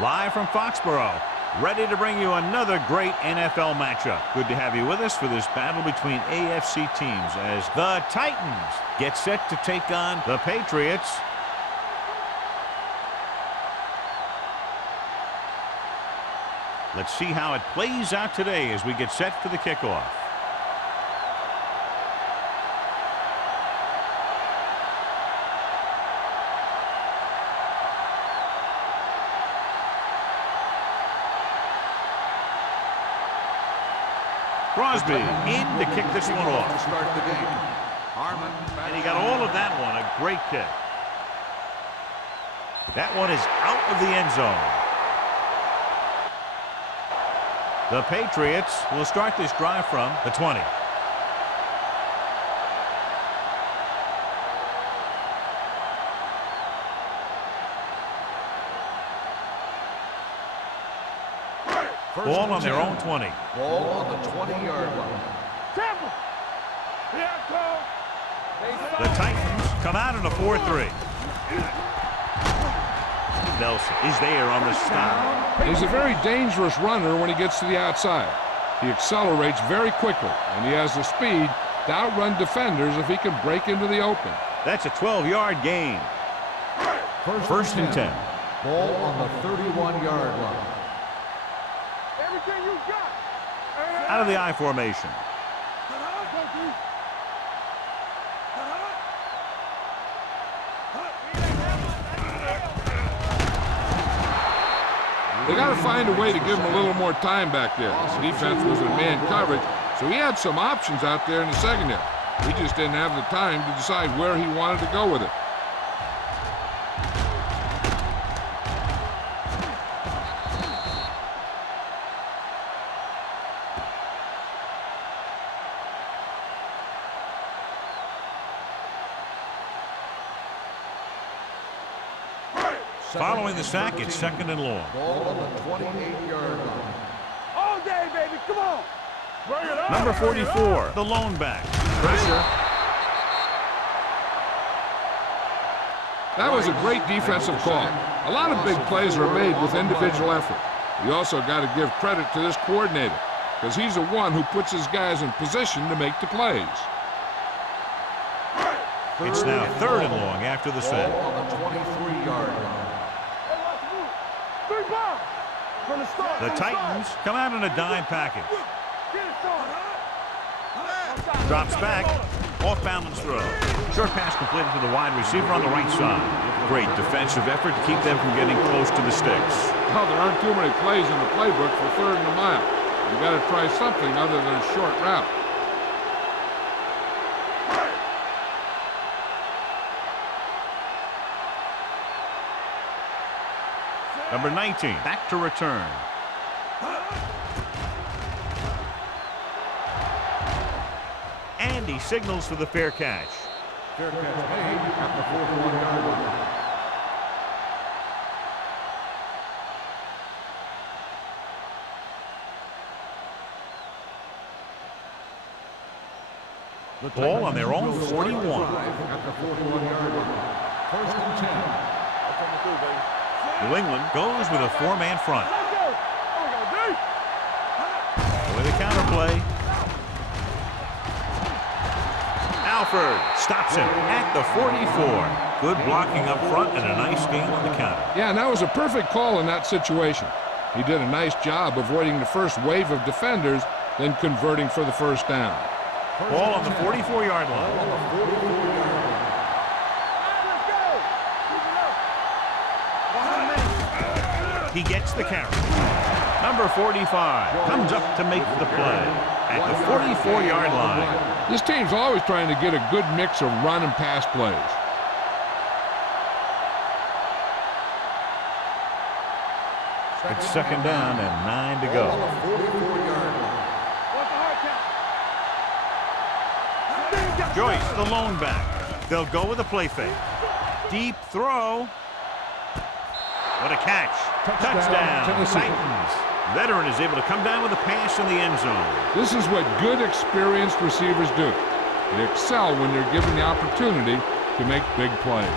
Live from Foxborough, ready to bring you another great NFL matchup. Good to have you with us for this battle between AFC teams as the Titans get set to take on the Patriots. Let's see how it plays out today as we get set for the kickoff. Crosby in to kick this one off. And he got all of that one. A great kick. That one is out of the end zone. The Patriots will start this drive from the 20. Ball on their own 20. Ball on the 20-yard line. The Titans come out in a 4-3. Nelson is there on the stop. He's a very dangerous runner when he gets to the outside. He accelerates very quickly, and he has the speed to outrun defenders if he can break into the open. That's a 12-yard gain. First and 10. Ball on the 31-yard line. Out of the I formation. They got to find a way to give him a little more time back there. The defense was in man coverage, so he had some options out there in the secondary. He just didn't have the time to decide where he wanted to go with it. Following the sack, it's second and long. Ball on the 28-yard line. All day, baby, come on. Bring it on. Number 44, the lone back. Pressure. That was a great defensive call. A lot of big plays are made with individual effort. You also got to give credit to this coordinator, because he's the one who puts his guys in position to make the plays. It's now third and long after the sack. Ball on the 23-yard line. The Titans come out in a dime package. Drops back. Off balance throw. Short pass completed to the wide receiver on the right side. Great defensive effort to keep them from getting close to the sticks. Well, there aren't too many plays in the playbook for third and a mile. You got to try something other than a short route. Number 19, back to return. And he signals for the fair catch. Fair catch made at the 41-yard line. The ball on their own 41. At the 41-yard line. First and 10. New England goes with a four-man front. With a counterplay. Alford stops him at the 44. Good blocking up front and a nice gain on the counter. Yeah, and that was a perfect call in that situation. He did a nice job avoiding the first wave of defenders, then converting for the first down. Ball on the 44-yard line. He gets the carry. Number 45 comes up to make the play at the 44-yard line. This team's always trying to get a good mix of run and pass plays. It's second down and 9 to go. Joyce, the lone back. They'll go with a play fake. Deep throw. What a catch. Touchdown. Titans. Veteran is able to come down with a pass in the end zone. This is what good, experienced receivers do. They excel when they're given the opportunity to make big plays.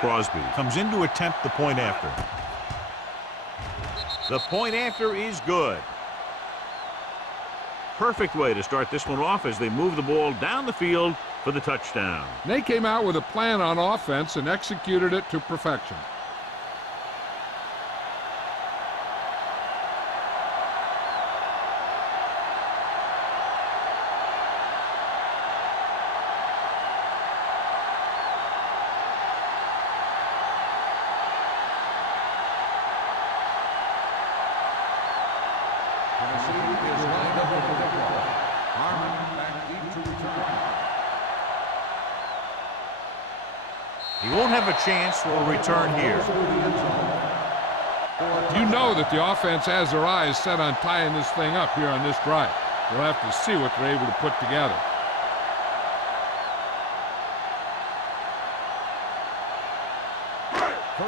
Crosby comes in to attempt the point after. The point after is good. Perfect way to start this one off as they move the ball down the field for the touchdown. They came out with a plan on offense and executed it to perfection. He won't have a chance for a return here. You know that the offense has their eyes set on tying this thing up here on this drive. We'll have to see what they're able to put together.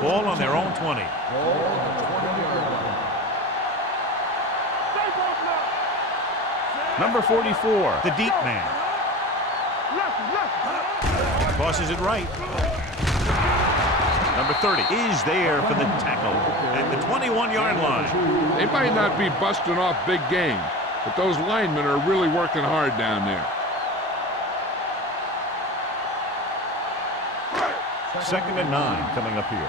Ball on their own 20. Number 44, the deep man. Tosses it right. Number 30 is there for the tackle at the 21-yard line. They might not be busting off big games, but those linemen are really working hard down there. Second and 9 coming up here.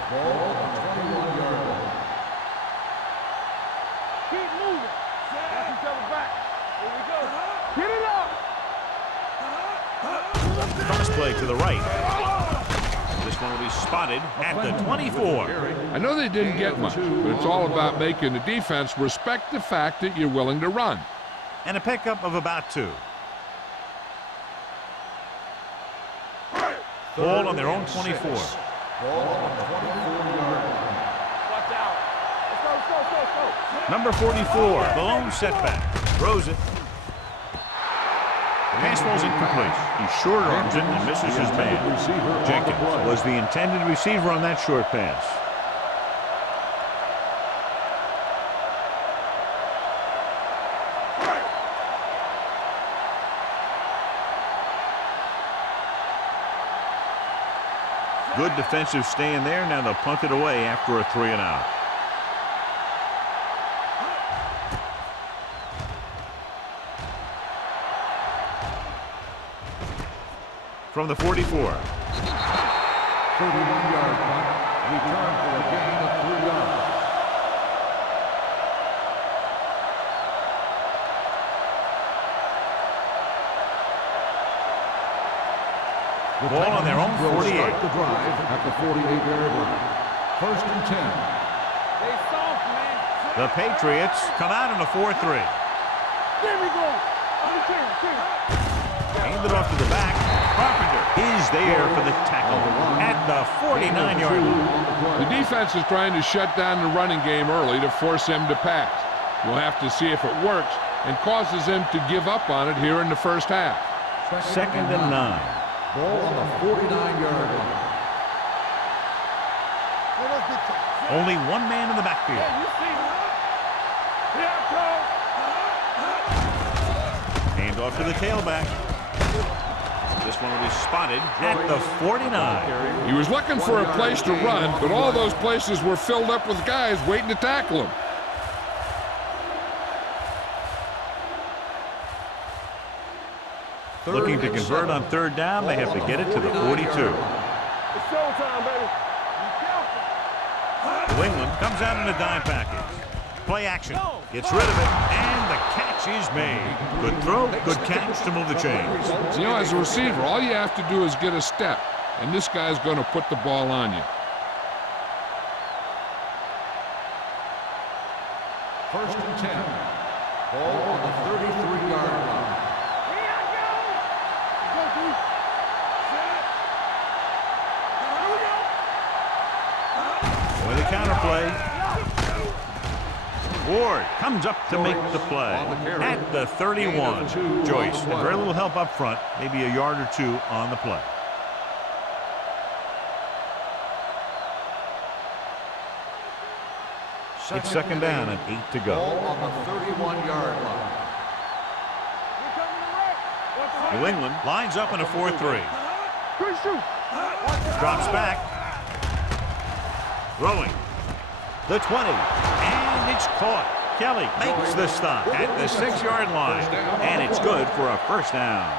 Keep moving. Got each other back. Here we go. Get it up. Cross play to the right. This one will be spotted at the 24. I know they didn't get much, but it's all about making the defense respect the fact that you're willing to run. And a pickup of about 2. Ball on their own 24. Ball on the 24-yard line. Watch out. Let's go. Number 44, the lone setback. Throws it. The pass ball's incomplete. He short arms it and misses his man. Jenkins was the intended receiver on that short pass. Good defensive stand there. Now they'll punt it away after a 3-and-out. From the 44. 31-yard punt. Return for a gain of 3 yards. The ball on their own 48. Start the drive at the 48-yard line. First and 10. They soft, man. The Patriots come out in a 4-3. There we go. Handed off to the back. Carpenter is there for the tackle at the 49-yard line. The defense is trying to shut down the running game early to force him to pass. We'll have to see if it works and causes him to give up on it here in the first half. Second and 9. Ball on the 49-yard line. Only one man in the backfield. You see him. Here I come. Hand off to the tailback. This one will be spotted at the 49. He was looking for a place to run, but all those places were filled up with guys waiting to tackle him. Looking to convert on third down, they have to get it to the 42. It's showtime, baby. New England comes out in a dime package. Play action. Gets rid of it, and the catch is made. Good throw, good catch to move the chains. You know, as a receiver, all you have to do is get a step, and this guy's going to put the ball on you. First and 10. Ball on the 33-yard line. With a counterplay. Ward comes up to make the play at the 31. Joyce had very little help up front, maybe a yard or 2 on the play. It's second down and 8 to go. Ball on the 31-yard line. New England lines up in a 4-3. Drops back. Throwing. The 20. And it's caught. Kelly makes the stop at the 6-yard line. And it's good for a first down.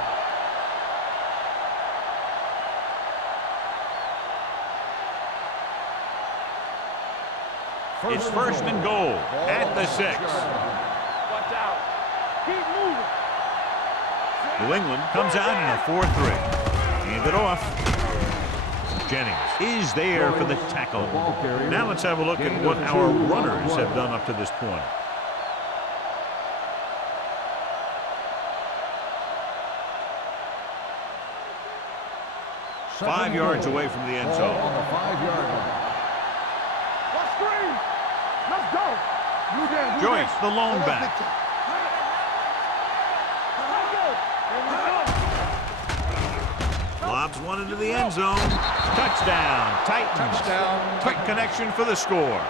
It's first and goal at the 6. Watch out. Keep moving. New England comes out in a 4-3. Hand it off. Jennings is there for the tackle. Now let's have a look at what our runners have done up to this point. Five yards away from the end zone. On the 5-yard line. Let's screen. Let's go. You there, you Joyce, there. the lone back. Lobs one into the end zone. Touchdown. Titans. Touchdown. Quick connection for the score.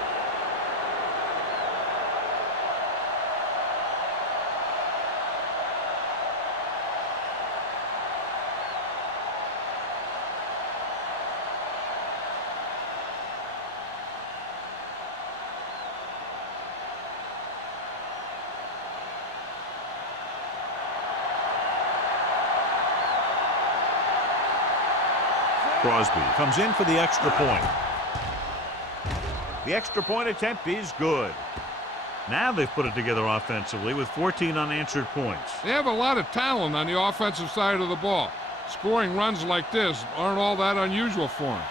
Crosby comes in for the extra point. The extra point attempt is good. Now they've put it together offensively with 14 unanswered points. They have a lot of talent on the offensive side of the ball. Scoring runs like this aren't all that unusual for them.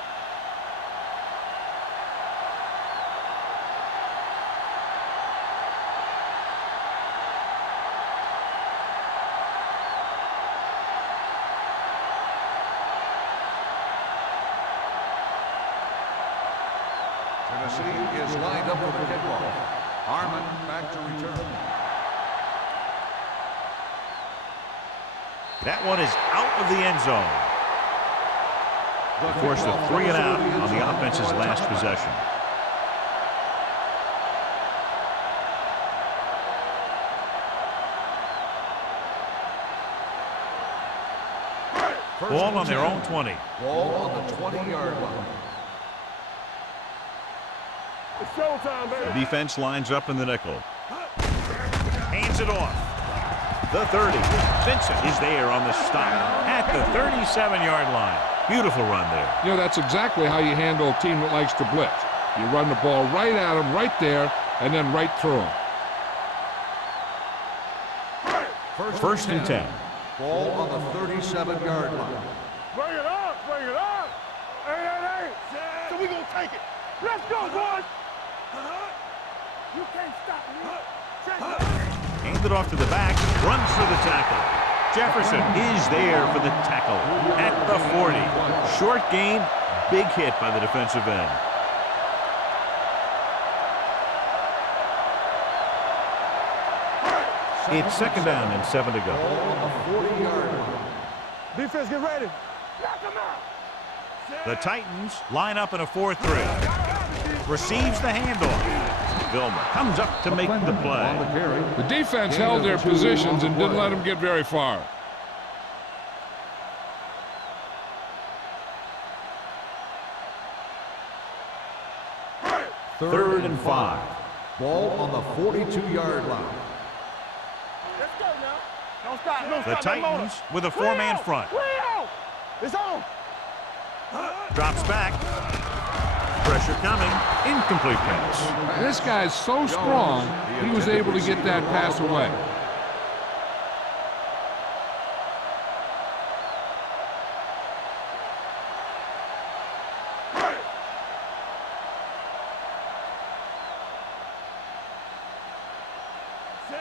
Tennessee is lined up for the kickoff. Harmon back to return. That one is out of the end zone. Forced a 3 and out on the offense's last possession. Ball on their own 20. Ball on the 20-yard line. It's showtime, baby. The defense lines up in the nickel. Hands it off. The 30. Vincent is there on the stop at the 37-yard line. Beautiful run there. You know, that's exactly how you handle a team that likes to blitz. You run the ball right at them, right there, and then right through them. First and 10. Ball on the 37-yard line. Bring it up, bring it up. Hey. So we gonna take it. Let's go, boys. You can't stop me. Handed off to the back. Runs for the tackle. Jefferson is there for the tackle at the 40. Short gain. Big hit by the defensive end. It's second down and 7 to go. Ball on the 40-yard line. Defense, get ready. Knock him out. The Titans line up in a 4-3. Receives the handoff. Vilmer comes up to make the play. The defense held their positions and didn't let them get very far. Third and 5. Ball on the 42-yard line. Let's go now. Don't stop. Don't The stop that motor. Titans with a 4-man front. Leo! It's on. Drops back. Pressure coming. Incomplete pass. This guy's so strong, he was able to get that pass away.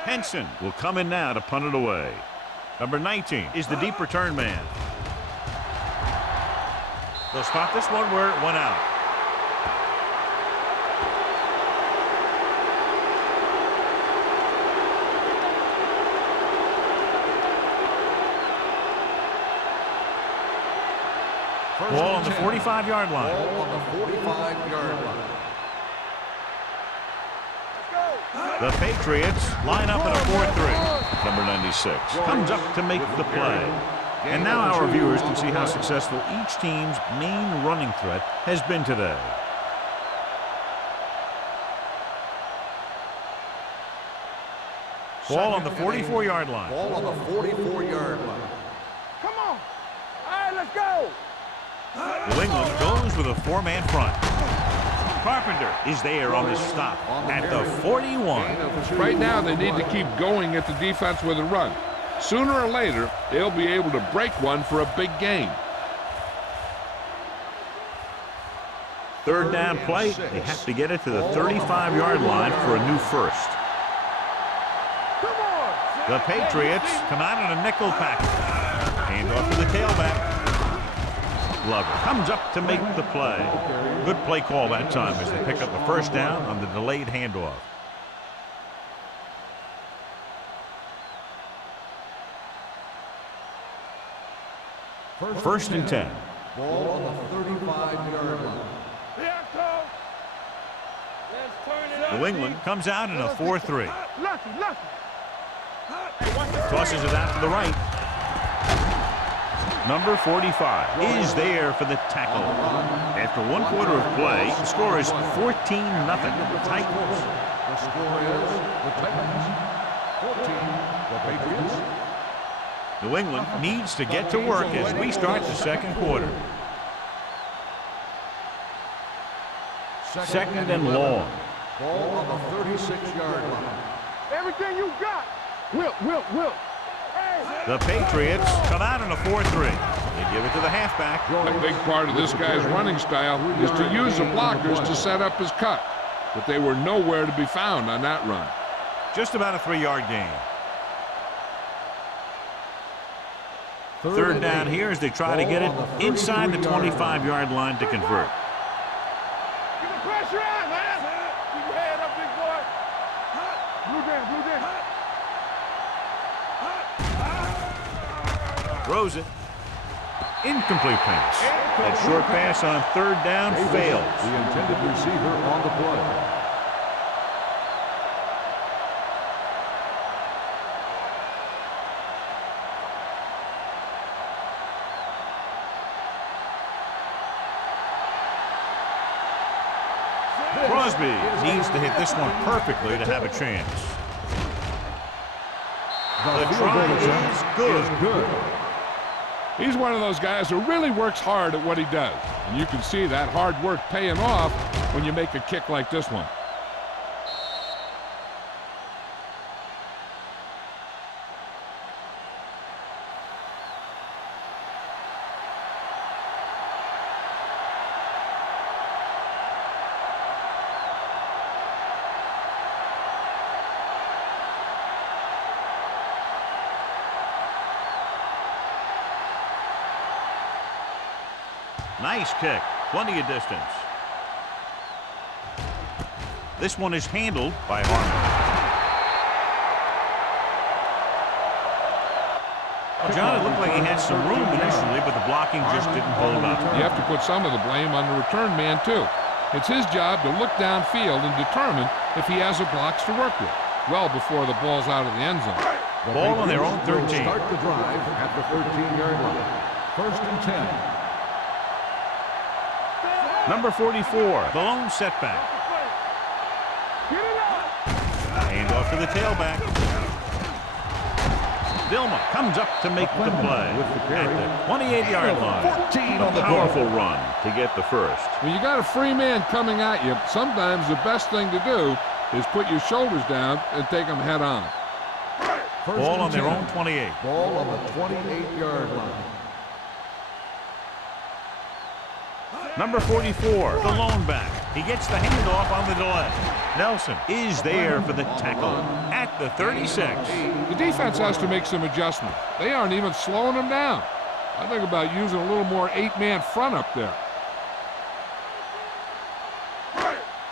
Henson will come in now to punt it away. Number 19 is the deep return man. They'll spot this one where it went out. Ball on the 45-yard line. Ball on the 45-yard line. The Patriots line up in a 4-3. Number 96 comes up to make the play. And now our viewers can see how successful each team's main running threat has been today. Ball on the 44-yard line. Ball on the 44-yard line. Come on. All right, let's go. New England goes with a four-man front. Carpenter is there on the stop at the 41. Right now, they need to keep going at the defense with a run. Sooner or later, they'll be able to break one for a big gain. Third down play. They have to get it to the 35-yard line for a new first. The Patriots come out in a nickel package. Hand off to the tailback. Glover comes up to make the play. Good play call that time as they pick up the first down on the delayed handoff. First and 10. Ball on the 35-yard line. New England comes out in a 4-3. Tosses it out to the right. Number 45 is there for the tackle. After one quarter of play, the score is 14-0. Titans. The score is the Titans 14, the Patriots. New England needs to get to work as we start the second quarter. Second and long. Ball on the 36-yard line. Everything you got. Will. The Patriots come out in a 4-3. They give it to the halfback. A big part of this guy's running style is to use the blockers to set up his cut. But they were nowhere to be found on that run. Just about a 3-yard gain. Third down here as they try to get it inside the 25-yard line to convert. Get the pressure on, man. Keep your head up, big boy. Blue down. Throws it. Incomplete pass. That short pass on third down fails. The intended receiver on the play. Crosby needs to hit this one perfectly to have a chance. The try is good. He's one of those guys who really works hard at what he does. And you can see that hard work paying off when you make a kick like this one. Nice kick. Plenty of distance. This one is handled by Harmon. Well, John, it looked like he had some room initially, but the blocking just didn't hold up. You have to put some of the blame on the return man, too. It's his job to look downfield and determine if he has the blocks to work with, well before the ball's out of the end zone. Ball on their own 13. Start the drive at the 13-yard line. First and 10. Number 44, the lone setback. Hand off to the tailback. Dilma comes up to make the play at the 28-yard line. 14 on the powerful run to get the first. When you got a free man coming at you, sometimes the best thing to do is put your shoulders down and take them head on. Ball on their own 28. Ball on the 28-yard line. Number 44, the lone back. He gets the handoff on the delay. Nelson is there for the tackle at the 36. The defense has to make some adjustments. They aren't even slowing them down. I think about using a little more 8-man front up there.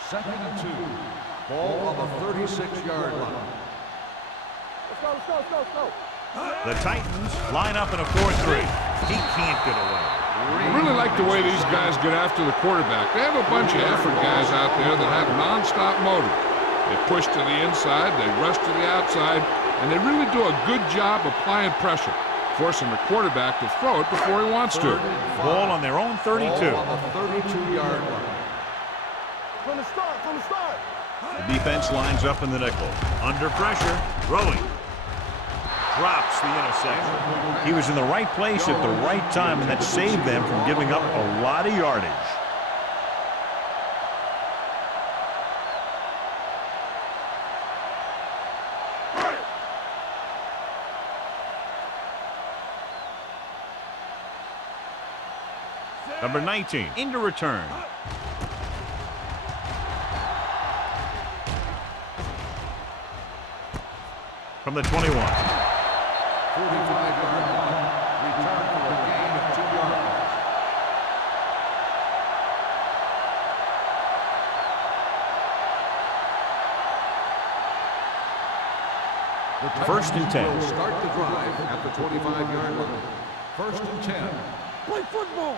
Second and 2. Ball on the 36-yard line. Let's go. The Titans line up in a 4-3. He can't get away. I really like the way these guys get after the quarterback. They have a bunch of effort guys out there that have non-stop motor. They push to the inside, they rush to the outside, and they really do a good job applying pressure, forcing the quarterback to throw it before he wants to. Ball on their own 32. Ball on the 32-yard line. From the start. The defense lines up in the nickel. Under pressure, throwing. Drops the interception. He was in the right place at the right time, and that saved them from giving up a lot of yardage. Number 19 into return. From the 21. 45-yard line. Return for a gain of 2 yards. First and 10. Will start the drive at the 25-yard line. First and 10. Play football.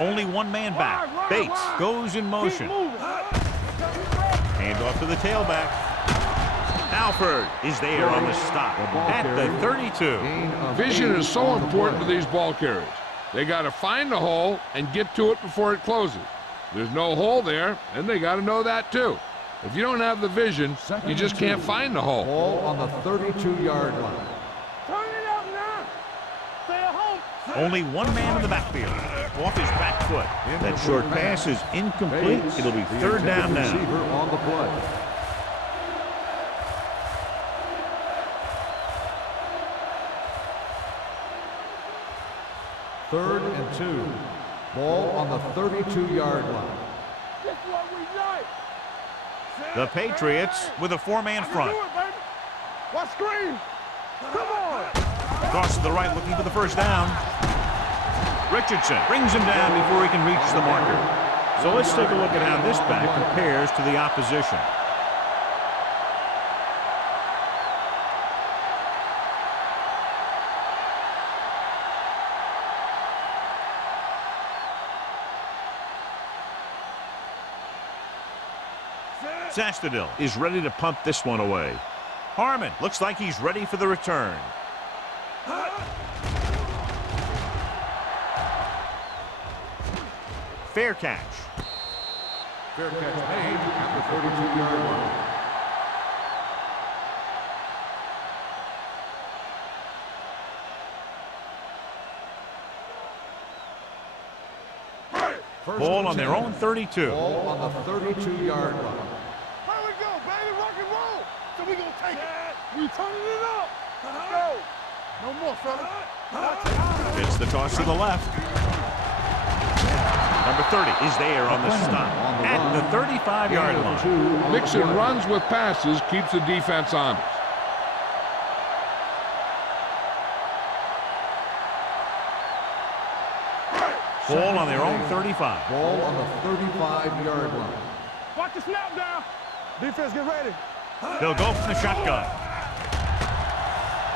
Only one man back. Bates goes in motion. Hand off to the tailback. Alford is there on the stop at the 32. Vision is so important to these ball carriers. They got to find the hole and get to it before it closes. There's no hole there, and they got to know that too. If you don't have the vision, you just can't find the hole. Ball on the 32-yard line. Turn it up now. Stay at home. Only one man in the backfield. Off his back foot. That short pass is incomplete. It'll be third down now. Receiver on the play. Third and 2. Ball on the 32-yard line. This is what we like. The Patriots with a four-man front. Do it, baby. Watch screen. Come on. Toss to the right, looking for the first down. Richardson brings him down before he can reach the marker. So let's take a look at how this back compares to the opposition. Sastadil is ready to punt this one away. Harmon looks like he's ready for the return. Fair catch. Fair catch made at the 32-yard line. Ball on their own 32. Ball on the 32-yard line. Here we go, baby. Rock and roll. So we gonna take it. We turning it up. Let's go. No more, fella. It's the toss to the left. Number 30 is there on the stop at the 35-yard line. Mixing runs with passes keeps the defense honest. Ball on their own 35. Ball on the 35-yard line. Watch the snap down. Defense, get ready. They'll go from the shotgun.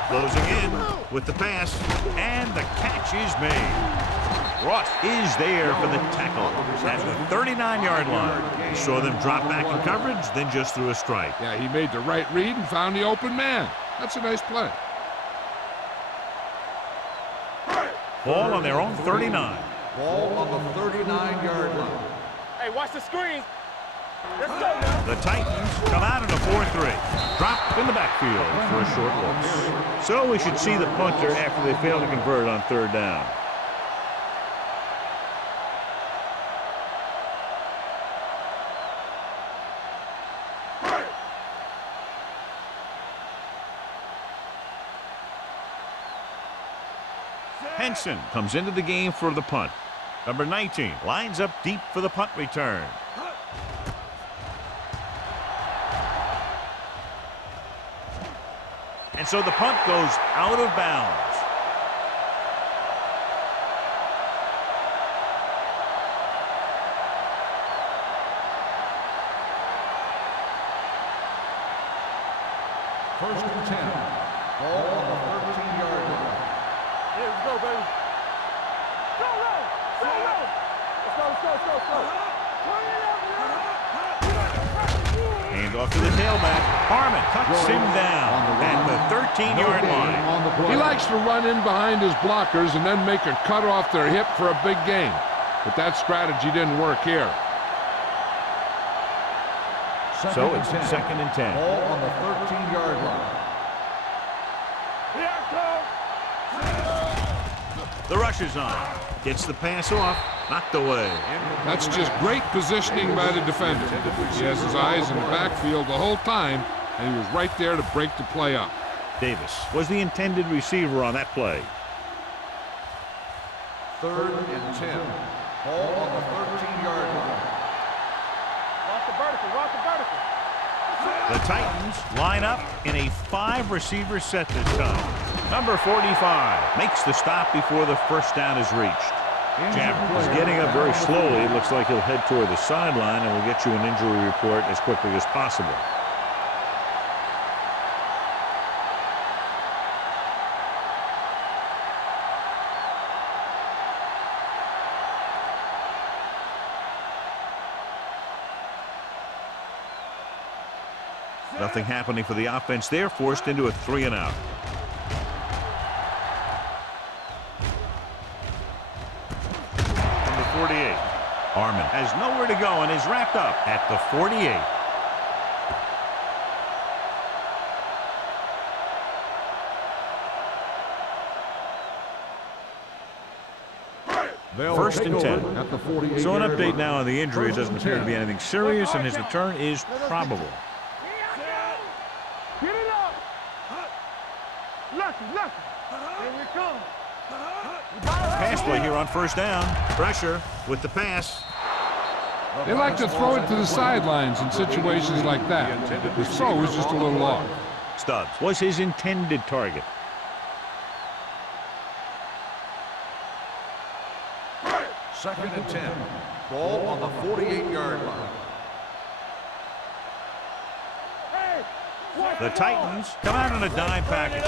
Closing in with the pass, and the catch is made. Ross is there for the tackle at the 39-yard line. He saw them drop back in coverage, then just threw a strike. Yeah, he made the right read and found the open man. That's a nice play. Ball on their own 39. Ball on the 39-yard line. Hey, watch the screen. Let's go now. The Titans come out in a 4-3. Drop in the backfield for a short loss. So we should see the punter after they fail to convert on third down. Henson comes into the game for the punt. Number 19 lines up deep for the punt return. And so the punt goes out of bounds. First and 10. Ball on the 13-yard line. Here we go, baby. Go low. Go low. Let's go, let's go, let's go, let's go. Turn it up now. Hand off to the tailback. Harmon cuts him down at the 13-yard line. He likes to run in behind his blockers and then make a cut off their hip for a big gain. But that strategy didn't work here. So it's 2nd and 10. Ball on the 13-yard line. Here I come. The rush is on. Gets the pass off. Knocked away. That's just great positioning by the defender. He has his eyes in the backfield the whole time, and he was right there to break the play up. Davis was the intended receiver on that play. 3rd and 10. Ball on the 13-yard line. Watch the vertical. Watch the vertical. The Titans line up in a 5-receiver set this time. Number 45 makes the stop before the first down is reached. Jammer is getting up very slowly. It looks like he'll head toward the sideline, and we'll get you an injury report as quickly as possible. Nothing happening for the offense there, forced into a 3-and-out. Number 48. Armin has nowhere to go and is wrapped up at the 48. First and 10. At the 48-yard So an update line. now on the injury. It doesn't appear to be anything serious, and his return is probable. Get it up. Lucky. Here we come. Pass play here on first down. Pressure with the pass. They like to throw it to the sidelines in situations like that. His throw was just a little off. Stubbs was his intended target. Second and 10. Ball on the 48-yard line. Hey, watch The the Titans come out on a dime package.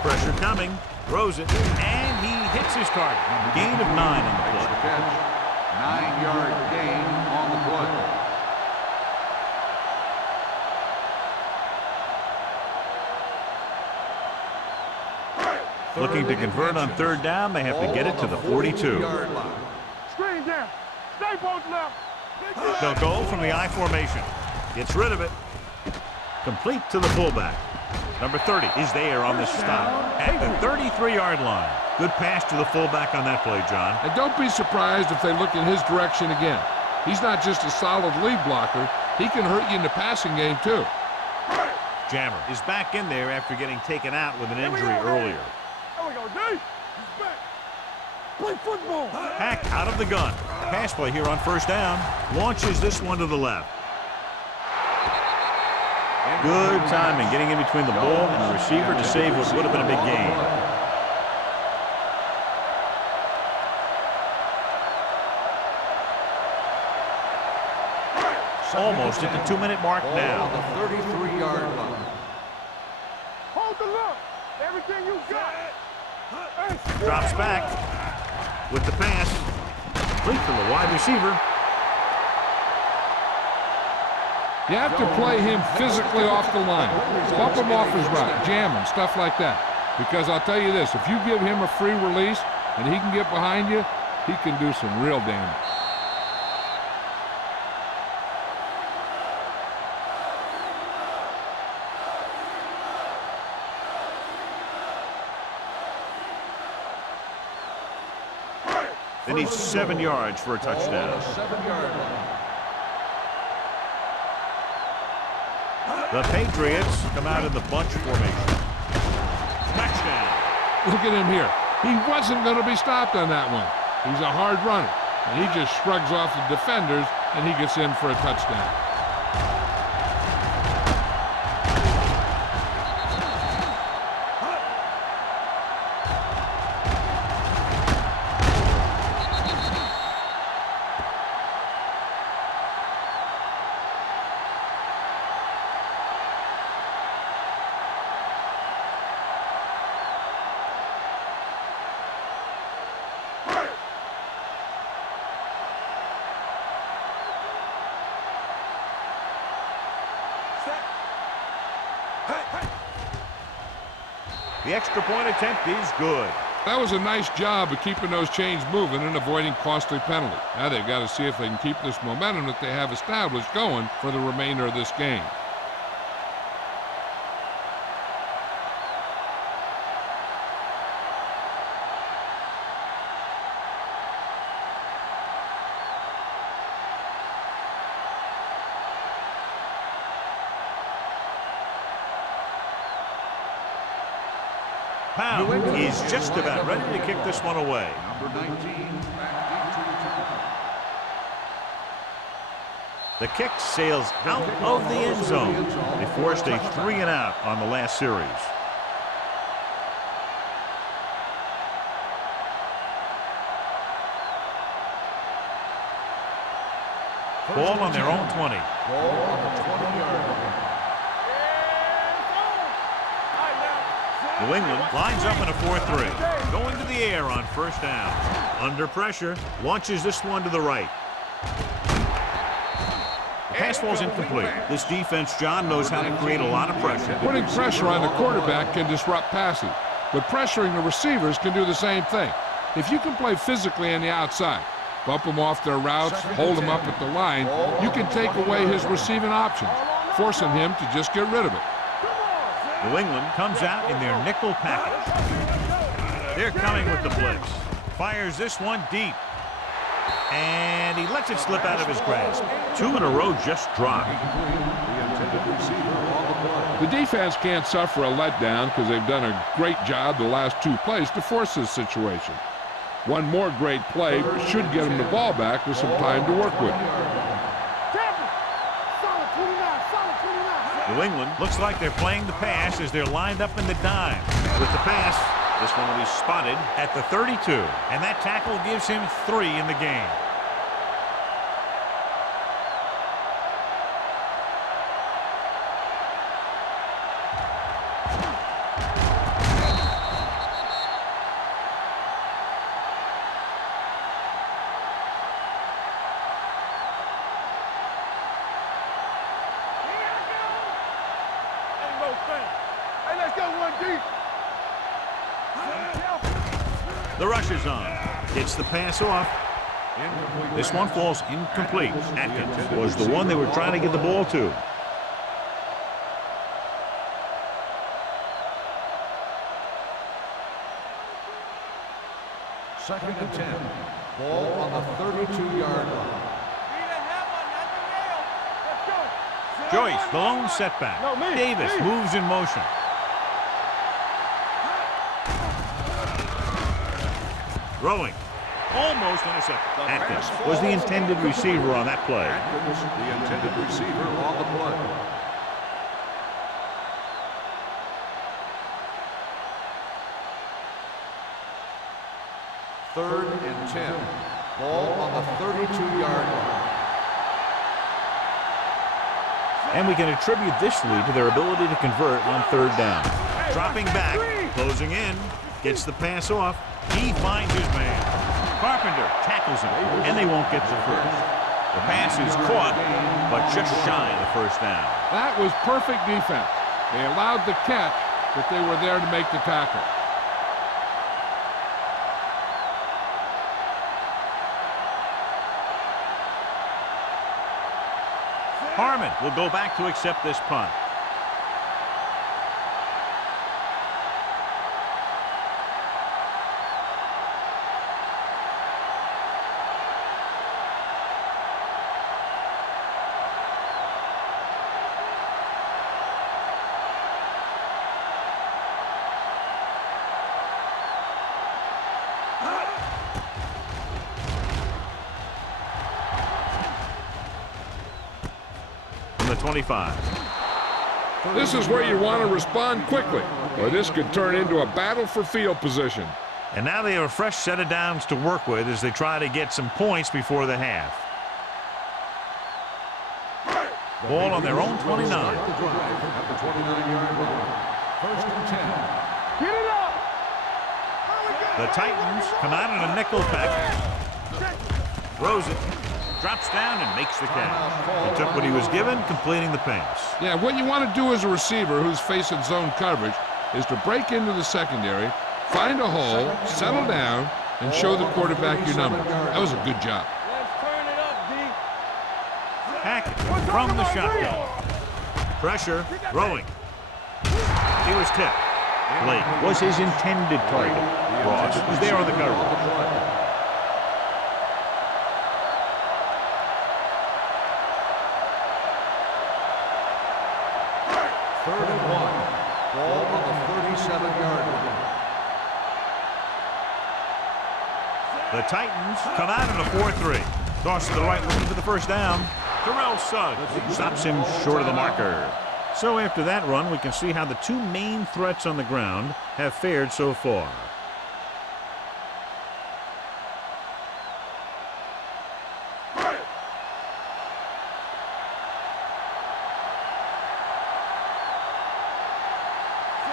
Pressure coming. Throws it. And he hits his target. Gain of 9 on the Makes play. the catch. 9-yard gain on the play. Looking to convert on third down. They have to get it to the 42. Yard line. Screen down. Stay both left. They'll go from the I formation. Gets rid of it. Complete to the fullback. Number 30 is there on the stop at the 33-yard line. Good pass to the fullback on that play, John. And don't be surprised if they look in his direction again. He's not just a solid lead blocker. He can hurt you in the passing game, too. Jammer is back in there after getting taken out with an injury earlier. There we go, D. He's back. Play football. Hack out of the gun. Pass play here on first down. Launches this one to the left. Good timing, getting in between the ball and the receiver to save what would have been a big gain. Almost at the 2-minute mark Ball now. on the 33-yard line. Hold the look. Everything you got. Hey, Drops back with the pass. Complete to the wide receiver. You have to play him physically off the line. Bump him off his route, jam him, stuff like that. Because I'll tell you this, if you give him a free release and he can get behind you, he can do some real damage. They need 7 yards for a touchdown. Ball on the 7-yard line. The Patriots come out in the bunch formation. Touchdown. Look at him here. He wasn't going to be stopped on that one. He's a hard runner, and he just shrugs off the defenders, and he gets in for a touchdown. The extra point attempt is good. That was a nice job of keeping those chains moving and avoiding costly penalties. Now they've got to see if they can keep this momentum that they have established going for the remainder of this game. Pound is just about ready to kick this one away. Number 19, back deep to return. The kick sails out of the end zone. They forced a 3-and-out on the last series. Ball on their own 20. Ball on the 20-yard line. New England lines up in a 4-3. Going to the air on first down. Under pressure, launches this one to the right. The pass ball's incomplete. This defense, John, knows how to create a lot of pressure. Putting pressure on the quarterback can disrupt passing, but pressuring the receivers can do the same thing. If you can play physically on the outside, bump them off their routes, hold them up at the line, you can take away his receiving options, forcing him to just get rid of it. New England comes out in their nickel package. They're coming with the blitz. Fires this one deep. And he lets it slip out of his grasp. 2 in a row just dropped. The defense can't suffer a letdown because they've done a great job the last 2 plays to force this situation. One more great play should get them the ball back with some time to work with. New England looks like they're playing the pass as they're lined up in the dime. With the pass, this one will be spotted at the 32. And that tackle gives him 3 in the game. Hey, let's go one deep. The rush is on. Gets the pass off. This one falls incomplete. Atkins was the one they were trying to get the ball to. Second and 10. Ball on the 32-yard line. Joyce, the lone setback. Davis moves in motion. Throwing. Almost intercepted. Atkins was the intended receiver on that play. Atkins, the intended receiver on the play. Third and 10. Ball on the 32-yard line. And we can attribute this lead to their ability to convert on third down. Dropping back, closing in, gets the pass off. He finds his man. Carpenter tackles him, and they won't get the first. The pass is caught, but just shy of the first down. That was perfect defense. They allowed the catch, but they were there to make the tackle. Harmon will go back to accept this punt. The 25. This is where you want to respond quickly, or this could turn into a battle for field position. And now they have a fresh set of downs to work with as they try to get some points before the half. Ball on their own 29. At the 29-yard line. First and 10. Get it up. The Titans come out in a nickel package. Throws it. Drops down and makes the catch. He took what he was given, completing the pass. Yeah, what you want to do as a receiver who's facing zone coverage is to break into the secondary, Find a hole, settle down, and show the quarterback your number. That was a good job. Let's turn it up, D. Hackett from the shotgun. Pressure, throwing. He was tipped. Blake was his intended target. Ross was there on the cover. Third and 1. Ball on the 37-yard line. The Titans come out in a 4-3. Toss to the right, looking for the first down. Terrell Suggs stops him short of the marker. So after that run, we can see how the two main threats on the ground have fared so far.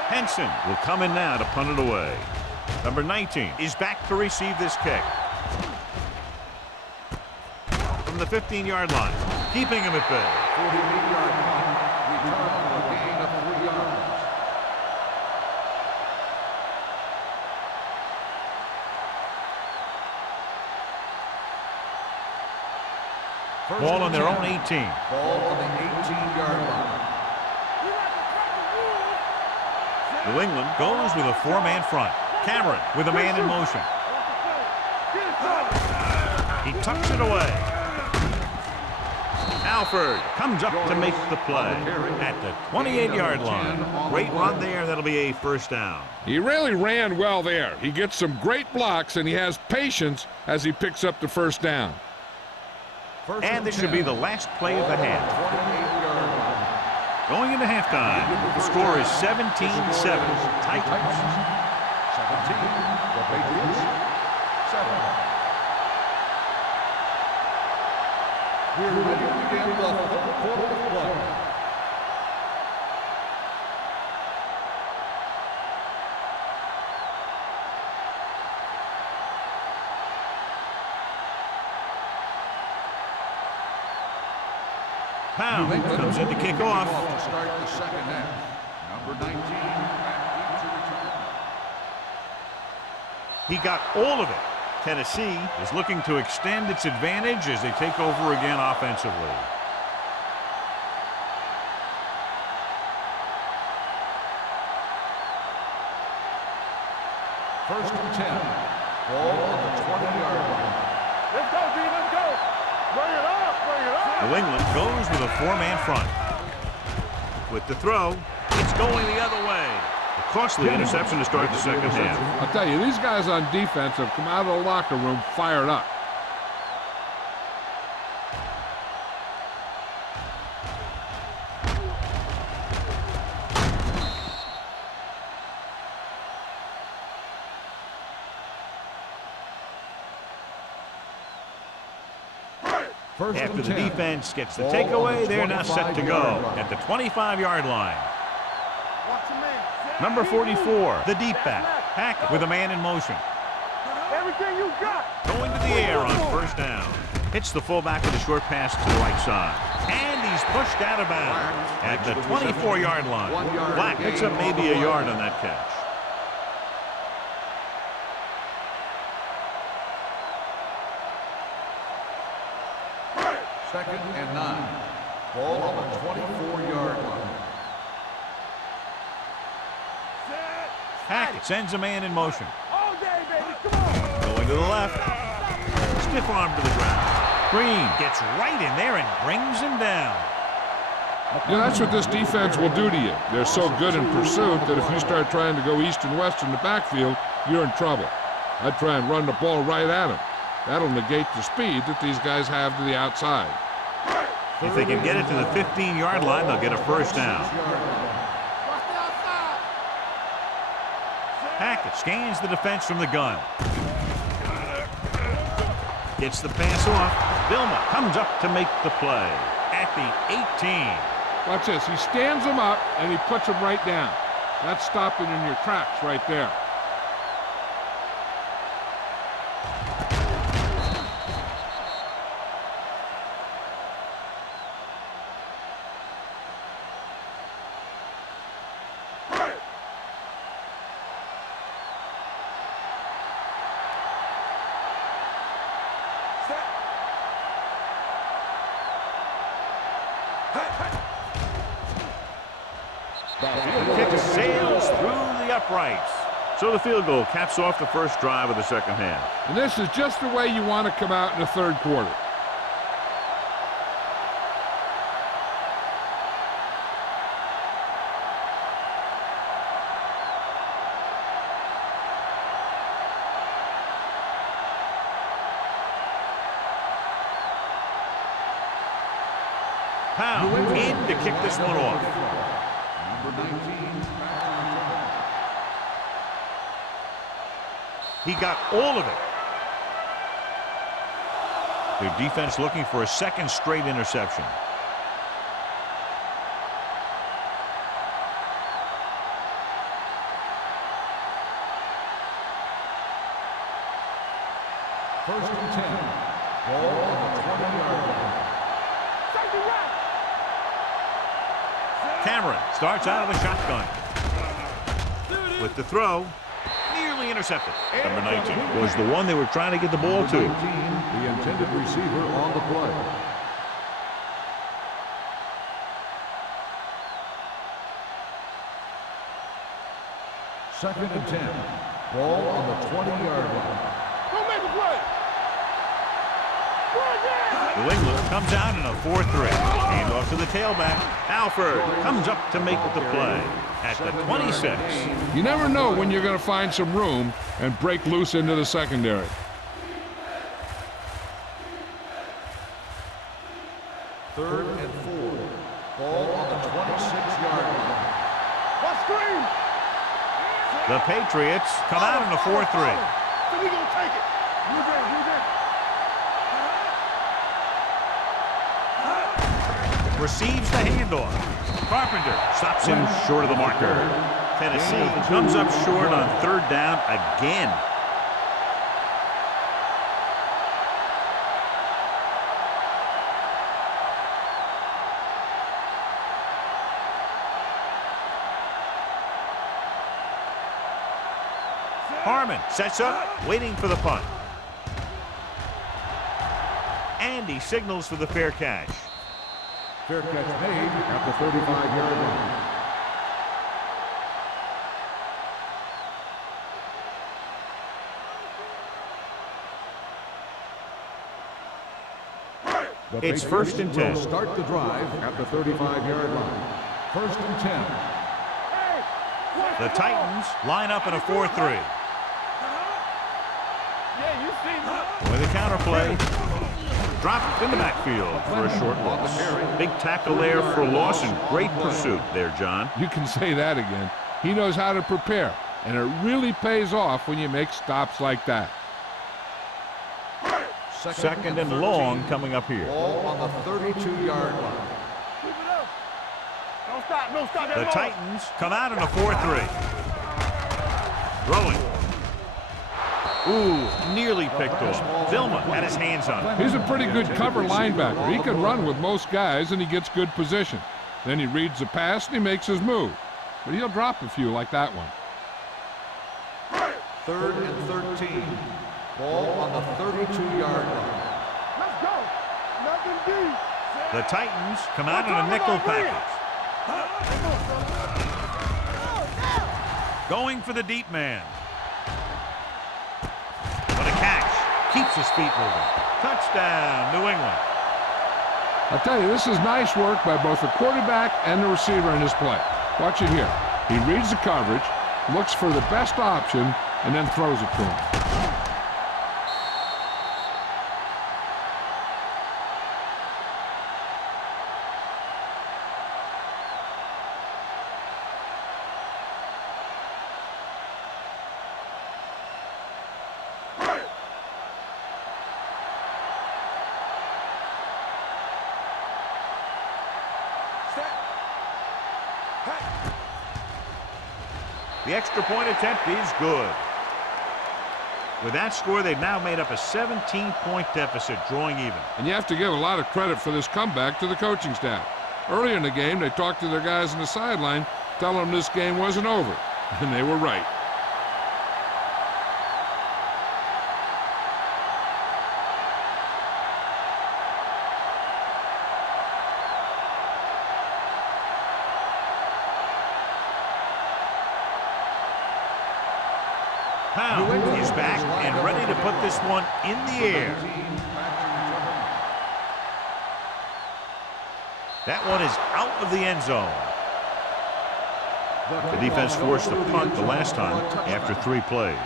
Henson will come in now to punt it away. Number 19 is back to receive this kick. From the 15-yard line, keeping him at bay. 48-yard punt, return for a gain of 3 yards. Ball on their own 18. Ball on the 18-yard line. New England goes with a 4-man front. Cameron with a man in motion. He tucks it away. Alford comes up to make the play at the 28-yard line. Great run there. That'll be a first down. He really ran well there. He gets some great blocks, and he has patience as he picks up the first down. And this should be the last play of the half. 28-yard line. Going into halftime, the score is 17-7. Titans. 17. The Patriots. 7. We're ready to begin the fourth quarter of play. Pound comes in to kick off. To start the second half. Number 19 back into return. He got all of it. Tennessee is looking to extend its advantage as they take over again offensively. First and 10. Ball on the 20-yard line. Let's go, D. Let's go. Bring it up. Bring it up. New England goes with a 4-man front. With the throw, it's going the other way. A costly interception to start the second half. I'll tell you, these guys on defense have come out of the locker room fired up. After the defense gets the takeaway, they're now set to go at the 25-yard line. Number 44, the deep back, Hackett with a man in motion. Everything you got. Going to the air on first down. Hits the fullback with a short pass to the right side. And he's pushed out of bounds at the 24-yard line. Black picks up maybe a yard on that catch. Second and 9. Ball on the 24-yard line. Hackett sends a man in motion. All day, baby. Come on. Going to the left. Stiff arm to the ground. Green gets right in there and brings him down. You know, that's what this defense will do to you. They're so good in pursuit that if you start trying to go east and west in the backfield, you're in trouble. I'd try and run the ball right at them. That'll negate the speed that these guys have to the outside. If they can get it to the 15-yard line, they'll get a first down. Hackett scans the defense from the gun. Gets the pass off. Vilma comes up to make the play at the 18. Watch this. He stands them up, and he puts them right down. That's stopping in your tracks right there. the uprights. So the field goal caps off the first drive of the second half. And this is just the way you want to come out in the third quarter. Powell in to kick this one off. Number 19. He got all of it. Their defense looking for a second straight interception. First and 10. Ball on the 20-yard line. Cameron starts out of the shotgun. With the throw, nearly intercepted. Number 19 was the one they were trying to get the ball to. 19, the intended receiver on the play. Second and 10. Ball on the 20-yard line. Go make a play. New England comes out in a 4-3. Hand off to the tailback. Alford comes up to make the play at the 26. You never know when you're going to find some room and break loose into the secondary. Third and 4. Ball on the 26-yard line. What screen? The Patriots come out in a 4-3. So we gonna take it. You there, you there. Receives the handoff. Carpenter stops him short of the marker. Tennessee comes up short on third down again. Harmon sets up, waiting for the punt. And he signals for the fair catch. Fair catch made at the 35-yard line. It's first and 10. Start the drive at the 35-yard line. First and 10. The Titans line up in a 4-3. Yeah, you see me. With a counterplay. Dropped in the backfield for a short loss. Big tackle there for loss and great pursuit there, John. You can say that again. He knows how to prepare, and it really pays off when you make stops like that. Second and long coming up here. Ball on the 32-yard line. Keep it up. Don't stop, don't stop. The Titans come out in a 4-3. Throwing. Ooh, nearly picked off. Vilma had his hands on it. He's a pretty good cover linebacker. He can run with most guys, and he gets good position. Then he reads the pass, and he makes his move. But he'll drop a few like that one. Third and 13. Ball on the 32-yard line. Let's go. Nothing deep. The Titans come out in a nickel package. Going for the deep man. What a catch. Keeps his feet moving. Touchdown, New England. I'll tell you, this is nice work by both the quarterback and the receiver in this play. Watch it here. He reads the coverage, looks for the best option, and then throws it to him. The extra point attempt is good. With that score, they've now made up a 17-point deficit, drawing even. And you have to give a lot of credit for this comeback to the coaching staff. Earlier in the game, they talked to their guys on the sideline, telling them this game wasn't over. And they were right. pound. He's back and ready to put this one in the air. That one is out of the end zone. The defense forced a punt the last time after 3 plays.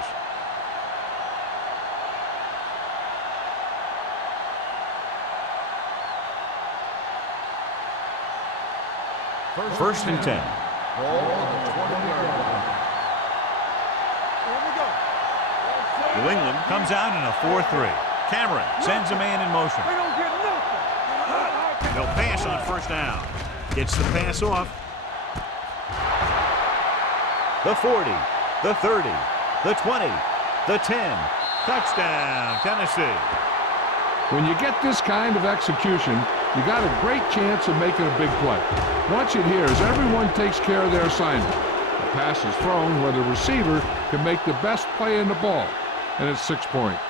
First and 10. New England comes out in a 4-3. Cameron sends a man in motion. They'll pass on first down. Gets the pass off. The 40, the 30, the 20, the 10. Touchdown, Tennessee. When you get this kind of execution, you got a great chance of making a big play. Watch it here as everyone takes care of their assignment. The pass is thrown where the receiver can make the best play in the ball, and it's 6 points.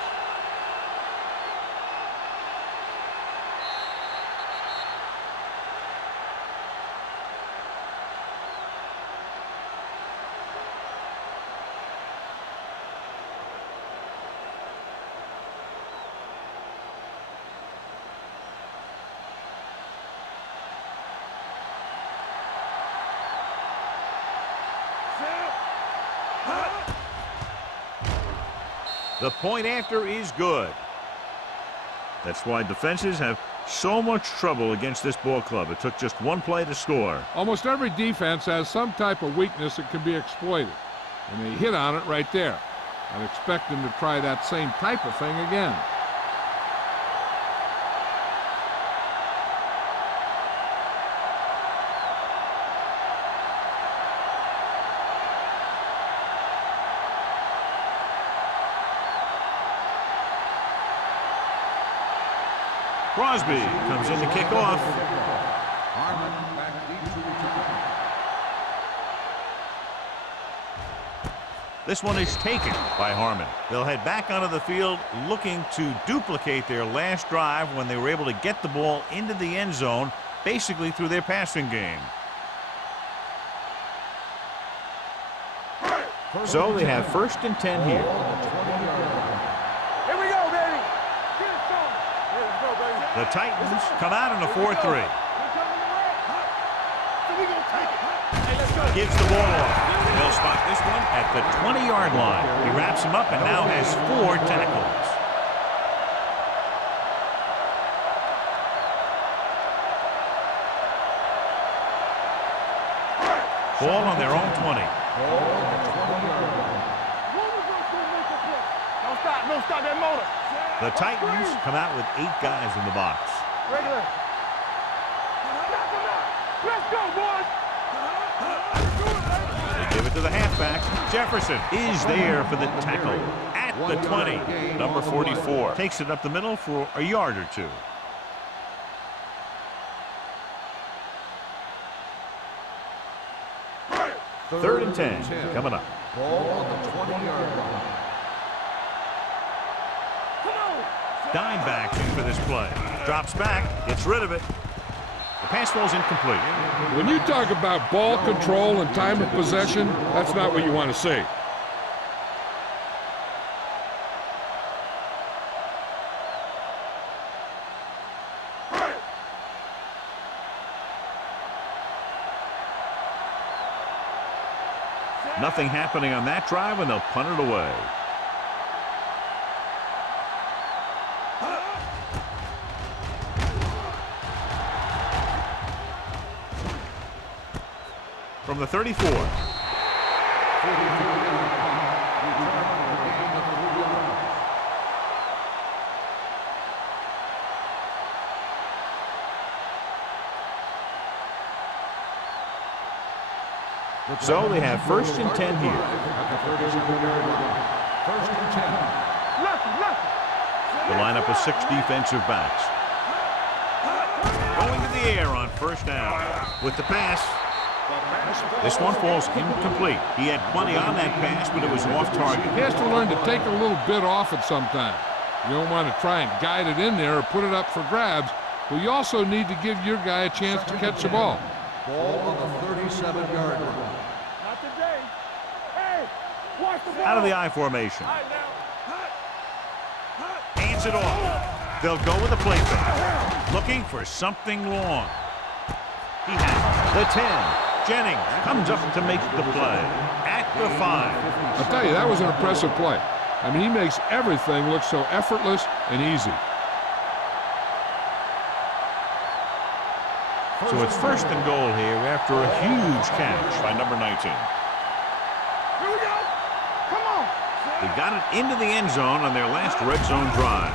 The point after is good. That's why defenses have so much trouble against this ball club. It took just 1 play to score. Almost every defense has some type of weakness that can be exploited, and they hit on it right there. I'd expect them to try that same type of thing again. Crosby comes in to kick off. This one is taken by Harmon. They'll head back onto the field looking to duplicate their last drive when they were able to get the ball into the end zone, basically through their passing game. So they have first and 10 here. Here we go, baby. Get it started. Let's go, baby. The Titans come out in a 4-3. Gives the ball off. They'll spot this one at the 20-yard line. He wraps him up and now has 4 tackles. Ball on their own 20. Don't stop that motor. The Titans come out with 8 guys in the box. Regular. Let's go, boys. They give it to the halfback. Jefferson is there for the tackle at the 20. Number 44 takes it up the middle for a yard or 2. Third and 10 coming up. Ball on the 20-yard line. Dime backs in for this play. Drops back, gets rid of it. The pass falls incomplete. When you talk about ball control and time of possession, that's not what you want to see. Nothing happening on that drive, and they'll punt it away. From the 34. So they have first and 10 here. First and 10. The lineup of 6 defensive backs. Going to the air on first down. With the pass. This one falls incomplete. He had plenty on that pass, but it was off target. He has to learn to take a little bit off it sometime. You don't want to try and guide it in there or put it up for grabs, but you also need to give your guy a chance to catch the ball. Ball on the 37-yard line. Not today. Hey, watch Out of the I formation. Hands it off. They'll go with a play fake. Looking for something long. He has the 10. Jennings comes up to make the play at the 5. I'll tell you, that was an impressive play. I mean, he makes everything look so effortless and easy. So it's first and goal here after a huge catch by number 19. Here we go. Come on. They got it into the end zone on their last red zone drive.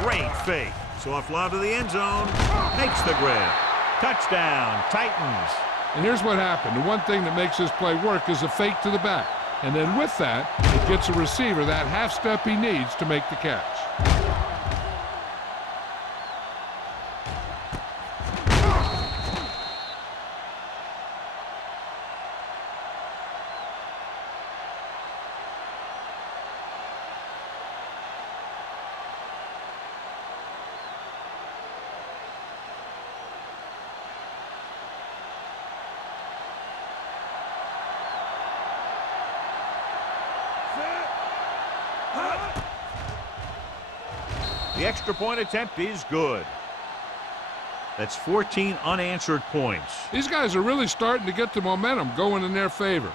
Great fake. Soft lob to the end zone. Makes the grab. Touchdown, Titans. And here's what happened. The one thing that makes this play work is a fake to the back. And then with that, it gets a receiver that half step he needs to make the catch. The extra point attempt is good. That's 14 unanswered points. These guys are really starting to get the momentum going in their favor.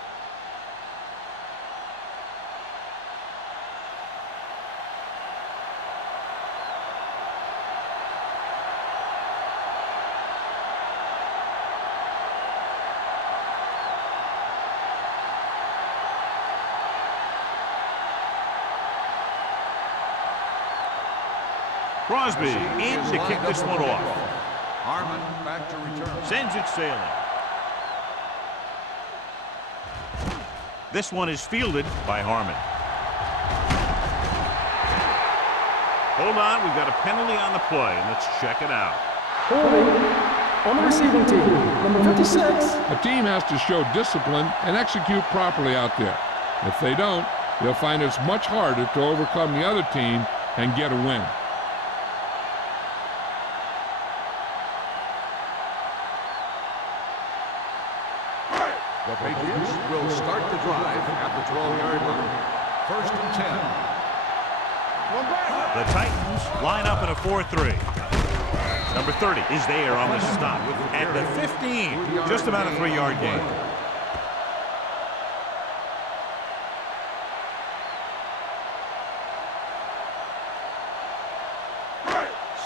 Crosby in to kick this one off. Harmon back to return. Sends it sailing. This one is fielded by Harmon. Hold on, we've got a penalty on the play, and let's check it out. Holding on the receiving team, number 56. A team has to show discipline and execute properly out there. If they don't, they'll find it's much harder to overcome the other team and get a win. The Patriots will start the drive at the 12-yard line. First and 10. The Titans line up in a 4-3. Number 30 is there on the stop at the 15. Just about a 3-yard gain.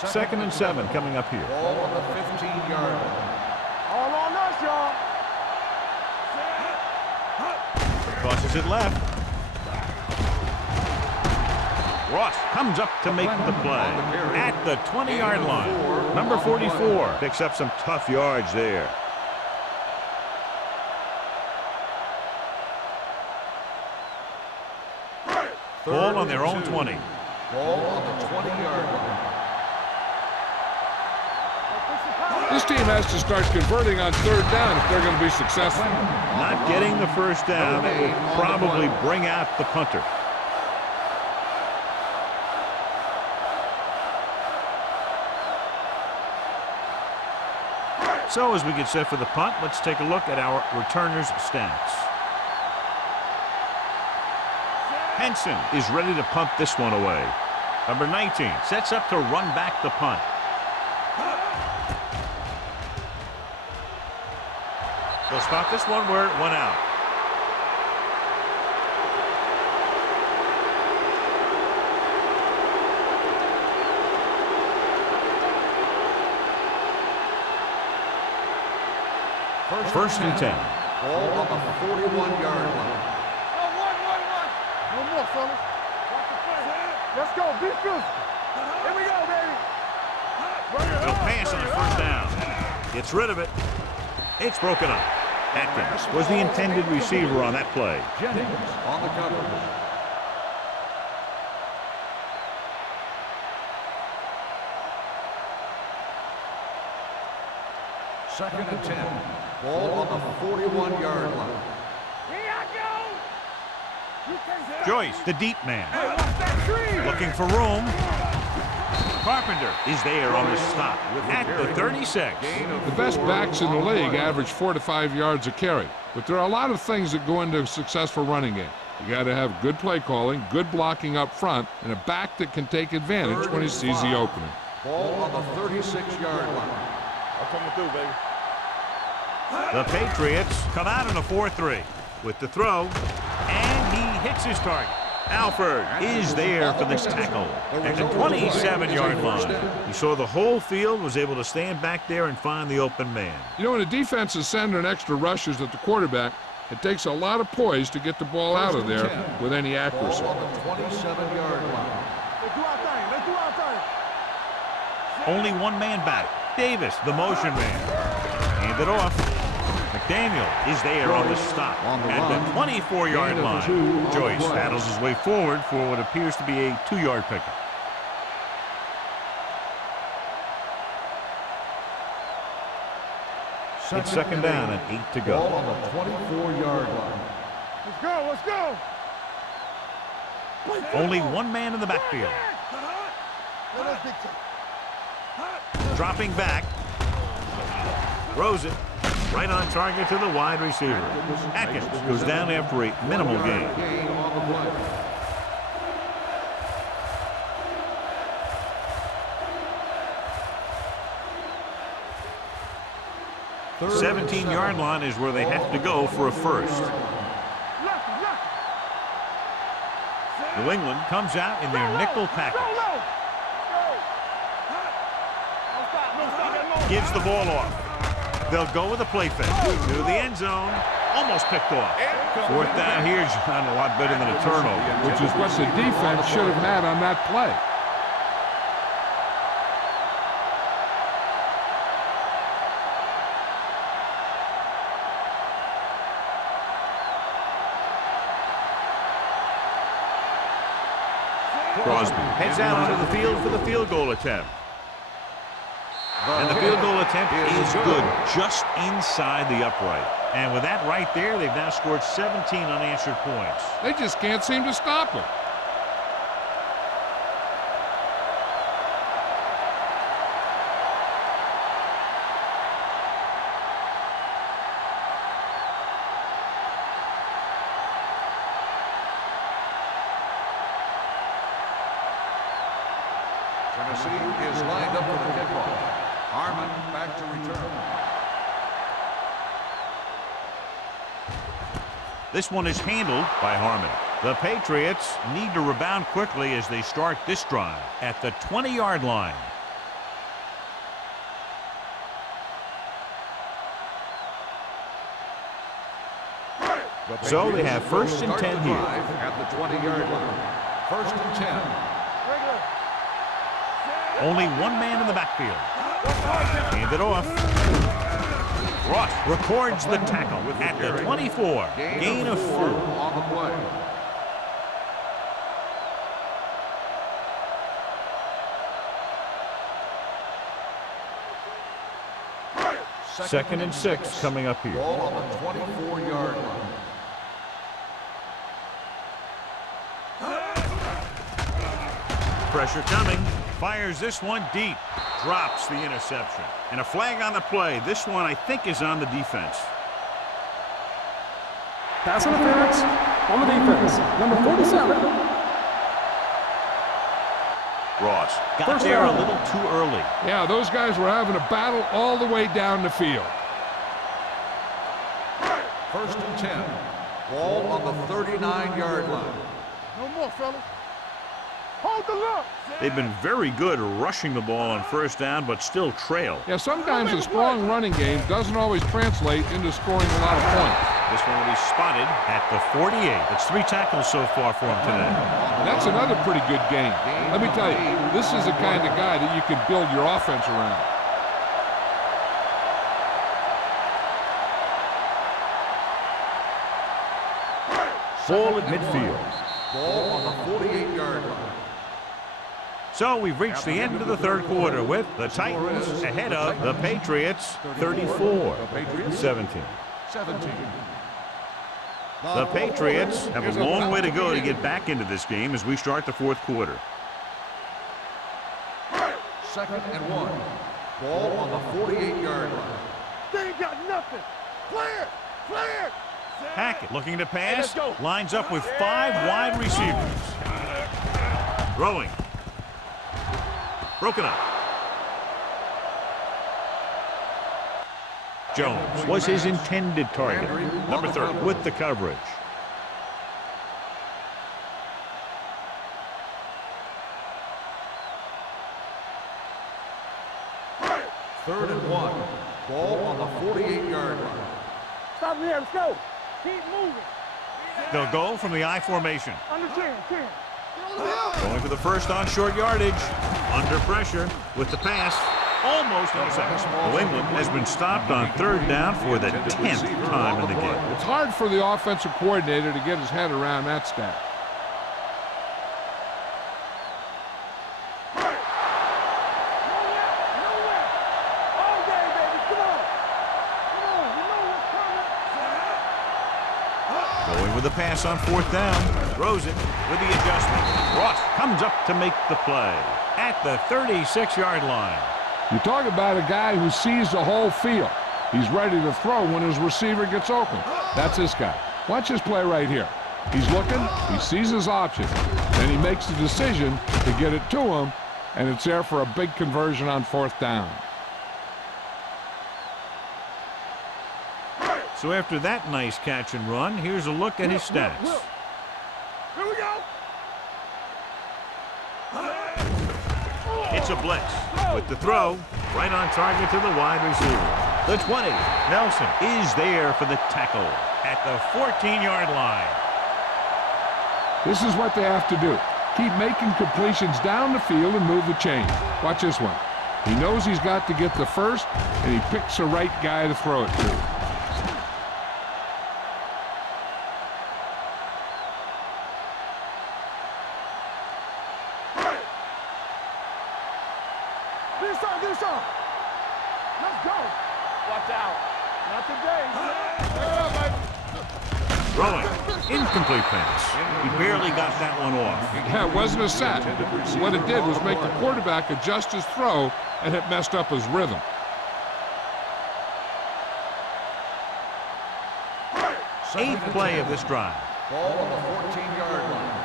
Second and 7 coming up here. Ball on the 15-yard line. All on us, y'all. Tosses it left. Ross comes up to make the play at the 20-yard line. Number 44 picks up some tough yards there. Ball on their own 20. Ball on the 20-yard line. This team has to start converting on third down if they're going to be successful. Not getting the first down. That will probably bring out the punter. So as we get set for the punt, let's take a look at our returners' stats. Henson is ready to punt this one away. Number 19 sets up to run back the punt. They'll spot this one where it went out. First and 10. Ball on the 41-yard line. No more, fellas. Watch the play. Let's go. Be physical. Here we go, baby. They'll pass on the first down. Gets rid of it. It's broken up. Atkins was the intended receiver on that play. Jennings on the coverage. Second and 10. Ball on the 41-yard line. Here I go. You can't stop. Joyce, the deep man, Hey, watch that tree. looking for room. Carpenter is there on the stop at the 36. The best backs in the league average 4 to 5 yards a carry, but there are a lot of things that go into a successful running game. You got to have good play calling, good blocking up front, and a back that can take advantage when he sees the opening. Ball on the 36-yard line. I'm coming through, baby. The Patriots come out in a 4-3 with the throw, and he hits his target. Alford is there for this tackle at the 27-yard line. He saw the whole field, was able to stand back there and find the open man. You know, when a defense is sending extra rushers at the quarterback, it takes a lot of poise to get the ball out of there with any accuracy. Ball on the 27-yard line. Let's do our thing. Let's do our thing. Only one man back. Davis, the motion man. Hand it off. McDaniel is there on the stop at the 24-yard line. Joyce battles his way forward for what appears to be a 2-yard pickup. It's second down and 8 to go. Ball on the 24-yard line. Let's go. Let's go. Only one man in the backfield. Dropping back. Throws it. Right on target to the wide receiver. Atkins goes down after a minimal gain. Gain on the play. Third 17-yard line is where they have to go for a first. New England comes out in their nickel package. Gives the ball off. They'll go with a play fake to the end zone. Almost picked off. Fourth down here, John, a lot better than a turnover. Which is what the defense should have had on that play. Crosby heads out onto the field for the field goal attempt. And the field goal attempt is good, just inside the upright. And with that right there, they've now scored 17 unanswered points. They just can't seem to stop him. Tennessee is lined up for the kickoff. Harmon back to return. This one is handled by Harmon. The Patriots need to rebound quickly as they start this drive at the 20-yard line. So they have first and 10 here. At the 20-yard line. First and 10. Only one man in the backfield. Hand it off. Ross records the tackle at the 24. Gain of 4. On the play. Second and 6 coming up here. Ball on the 24-yard line. Pressure coming. Fires this one deep. Drops the interception. And a flag on the play. This one, I think, is on the defense. Pass interference on the defense. Number 47. Ross got there a little too early. Yeah, those guys were having a battle all the way down the field. First and 10. Ball on the 39-yard line. No more, fellas. Hold the look. They've been very good rushing the ball on first down, but still trail. Yeah, sometimes a strong running game doesn't always translate into scoring a lot of points. This one will be spotted at the 48. It's 3 tackles so far for him today. That's another pretty good game. Let me tell you, this is the kind of guy that you can build your offense around. Ball at midfield. Ball on the 48-yard line. So we've reached the end of the third quarter with the Titans ahead of the Patriots 34-17. 17. The Patriots have a long way to go to get back into this game as we start the fourth quarter. Second and 1. Ball on the 48-yard line. They ain't got nothing. Clear. Clear. Hackett looking to pass. Lines up with 5 wide receivers. Throwing. Broken up. Jones was his intended target. Number 30 with the coverage. Third and 1. Ball on the 48-yard line. Stop here. Let's go. Keep moving. They'll go from the I formation. Under 10. Going for the first on short yardage. Under pressure with the pass. Almost intercepted. New England has been stopped on 3rd down for the 10th time in the game. It's hard for the offensive coordinator to get his head around that stat. All day, baby. Come on. You know what's coming. Going with the pass on 4th down. Throws it with the adjustment. Ross comes up to make the play at the 36-yard line. You talk about a guy who sees the whole field. He's ready to throw when his receiver gets open. That's this guy. Watch this play right here. He's looking, he sees his option, and he makes the decision to get it to him, and it's there for a big conversion on 4th down. So after that nice catch and run, here's a look at his stats. Here we go. It's a blitz with the throw right on target to the wide receiver. The 20. Nelson is there for the tackle at the 14-yard line. This is what they have to do. Keep making completions down the field and move the chain. Watch this one. He knows he's got to get the first, and he picks the right guy to throw it to. This on. Let's go. Watch out. Not today. Throwing. Incomplete pass. He barely got that one off. Yeah, it wasn't a sack. What it did was make the quarterback adjust his throw, and it messed up his rhythm. Eighth play of this drive. Ball on the 14-yard line.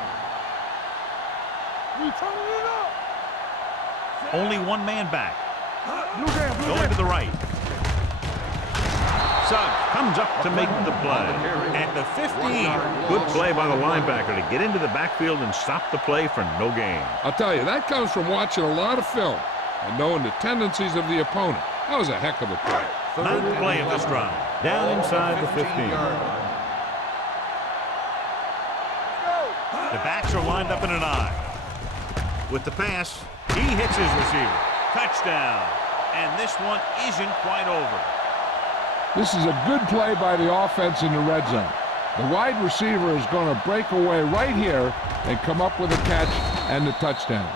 We turning it up. Only one man back. Blue game. Going to the right. Suggs comes up to make the play. At the 15. Good play by the linebacker to get into the backfield and stop the play for no gain. I'll tell you, that comes from watching a lot of film and knowing the tendencies of the opponent. That was a heck of a play. Ninth play of this drive. Down inside the 15. The backs are lined up in an I. With the pass, he hits his receiver. Touchdown. And this one isn't quite over. This is a good play by the offense in the red zone. The wide receiver is going to break away right here and come up with a catch and the touchdown.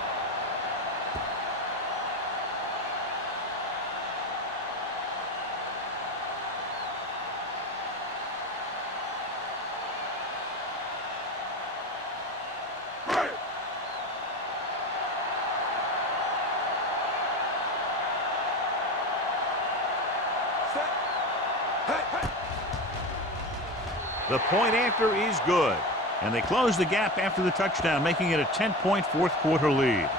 The point after is good, and they close the gap after the touchdown, making it a 10-point fourth quarter lead.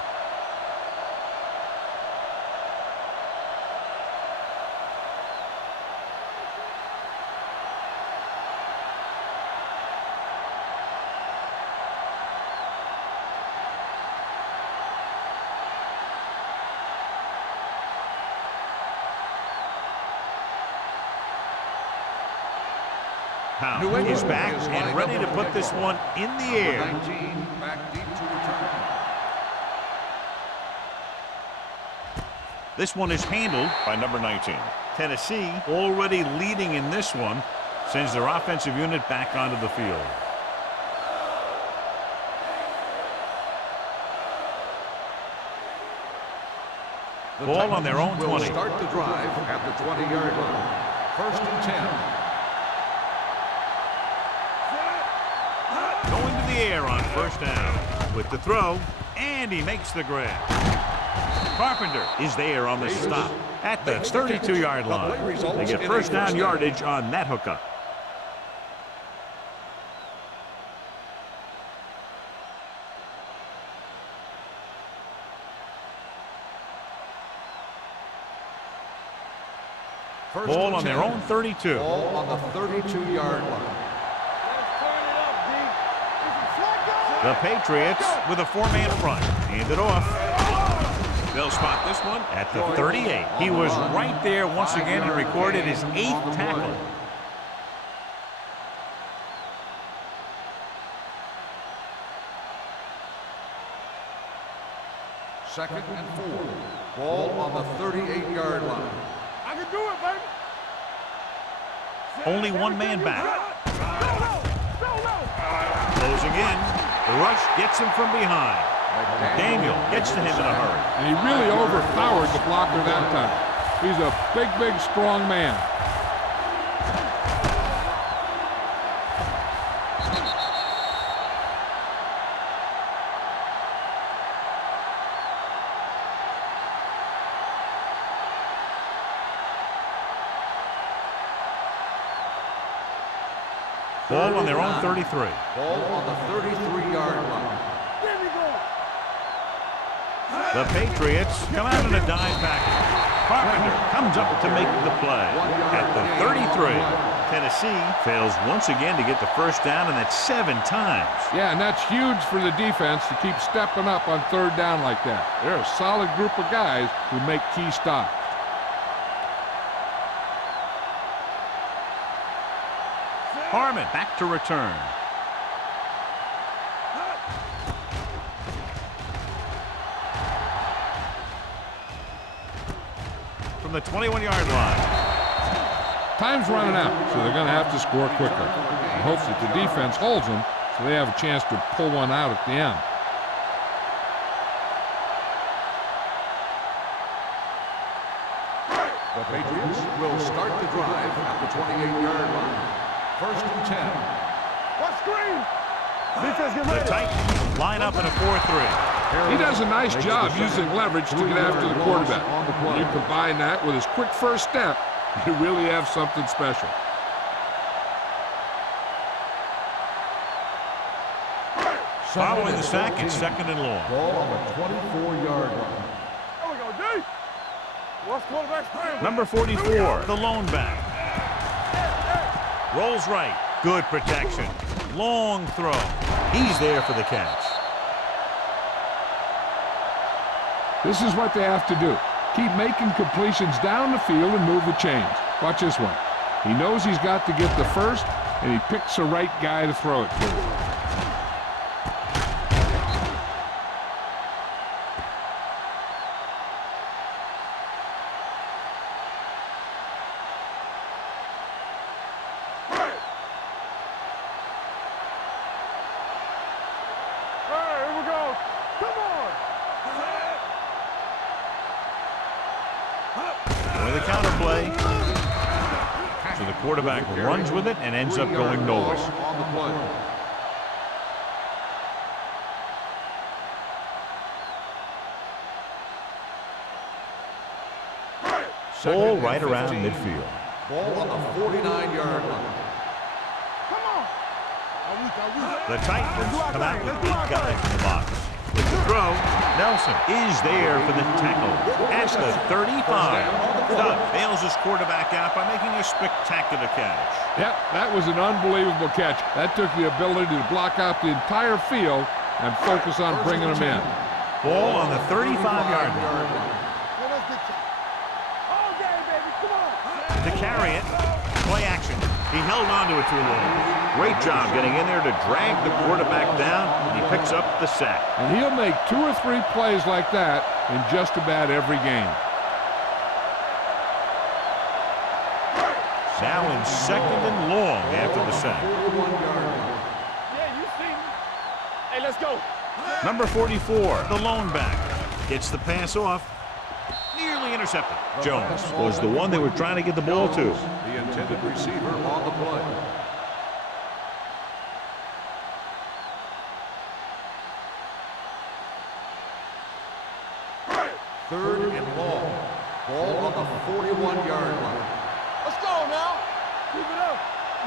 Powell is back and ready to put this one in the air. 19, back deep to return. This one is handled by number 19. Tennessee already leading in this one, sends their offensive unit back onto the field. Ball on their own 20. Will start the drive at the 20-yard line. 1st and 10. Going to the air on 1st down with the throw, and he makes the grab. Carpenter is there on the stop at the 32-yard line. They get 1st down yardage on that hookup. Ball on their own 32. Ball on the 32-yard line. Let's turn it up, D. This is The Patriots with a 4-man front. Hand it off. They'll spot this one At the 38. He was right there once again and recorded his 8th tackle. Second and 4. Ball on the 38-yard line. I can do it, baby. Only one man back. Go, Closing in. The rush gets him from behind. Daniel gets to him in a hurry. And he really overpowered the blocker that time. He's a big, big, strong man. Ball on their own 33. Ball on the 33-yard line. There we go. The Patriots come out in a dime package. Carpenter comes up to make the play. At the 33, Tennessee fails once again to get the first down, and that's 7 times. Yeah, and that's huge for the defense to keep stepping up on third down like that. They're a solid group of guys who make key stops. Harmon back to return. From the 21-yard line. Time's running out, so they're going to have to score quickly. In hopes that the defense holds them so they have a chance to pull one out at the end. The Patriots will start the drive at the 28-yard line. First and 10. What screen? Defense, get The ready. Titans line up in a 4-3. He does a nice job using leverage to get after the quarterback. When you combine that with his quick first step, you really have something special. Following the sack, it's second and long. Ball on the 24-yard line. There we go, D. What's quarterback's plan? Number 44, the lone back. Rolls right. Good protection. Long throw. He's there for the catch. This is what they have to do. Keep making completions down the field and move the chains. Watch this one. He knows he's got to get the first, and he picks the right guy to throw it to. With a counter play. So the quarterback runs with it and ends up going nowhere. On the play. Ball right around midfield. Ball on the 49-yard line. Come on. The Titans come out with 8 guys in the box. With the throw, Nelson is there for the tackle at the 35. Doug bails his quarterback out by making a spectacular catch. Yep, that was an unbelievable catch. That took the ability to block out the entire field and focus on bringing them in. Ball on the 35-yard line. All day, baby. Come on. To carry it, play action. He held on to it too long. Great job getting in there to drag the quarterback down, and he picks up the sack. And he'll make 2 or 3 plays like that in just about every game. Now in second and long after the sack. Yeah, you see me. Hey, let's go. Number 44, the lone back. Gets the pass off. Nearly intercepted. Jones was the one they were trying to get the ball to. The intended receiver on the play. Third and long. Ball on the 41-yard line. Let's go now. Keep it up.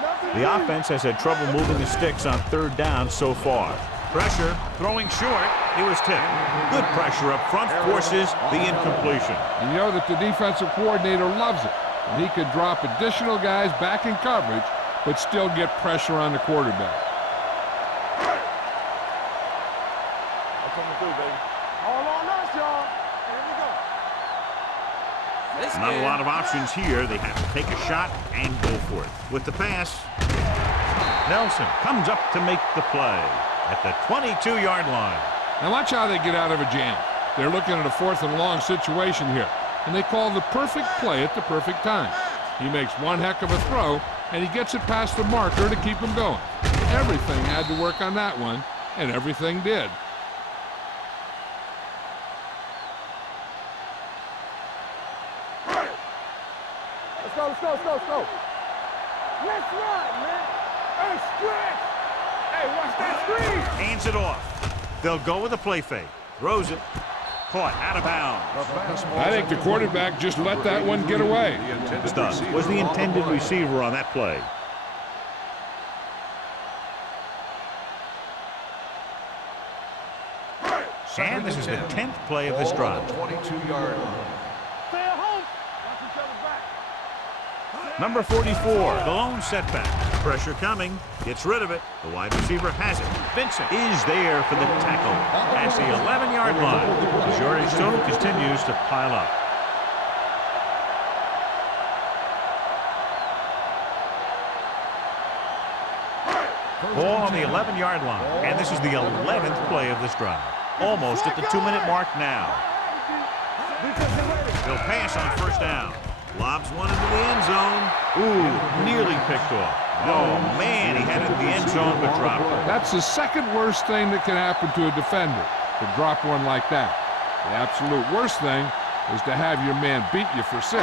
Nothing The offense has had trouble moving the sticks on third down so far. Pressure, throwing short. He was tipped. Good pressure up front forces the incompletion. And you know that the defensive coordinator loves it. And he could drop additional guys back in coverage, but still get pressure on the quarterback. All on us, y'all. Here we go. Not a lot of options here. They have to take a shot and go for it. With the pass, Nelson comes up to make the play at the 22-yard line. Now watch how they get out of a jam. They're looking at a 4th and long situation here, and they call the perfect play at the perfect time. He makes one heck of a throw, and he gets it past the marker to keep him going. Everything had to work on that one, and everything did. Let's go. Let's run, man. Hey, stretch. Hey, watch that screen. Hands it off. They'll go with a play fake. Throws it. Caught out of bounds. I think the quarterback just let that one get away. Stubbs was the intended receiver on that play. And this is the 10th play of this drive. 22-yard line. Stay at home. Watch each other back. Number 44, the lone setback. Pressure coming. Gets rid of it. The wide receiver has it. Vincent is there for the tackle at the 11-yard line. The yardage total continues to pile up. Ball on the 11-yard line. And this is the 11th play of this drive. Almost at the 2-minute mark now. They'll pass on first down. Lobs one into the end zone. Ooh, nearly picked off. Oh, man, he had it in the end zone but dropped it. That's the second worst thing that can happen to a defender, to drop one like that. The absolute worst thing is to have your man beat you for 6.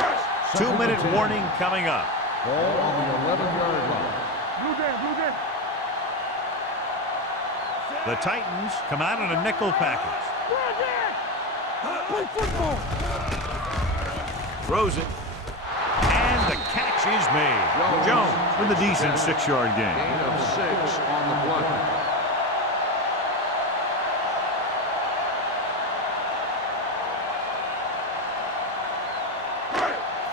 2-minute warning coming up. Ball on the 11-yard line. Blue game. The Titans come out in a nickel package. Play football. Throws it. And the catch is made. Jones with a decent 6-yard gain. Gain of 6 on the play.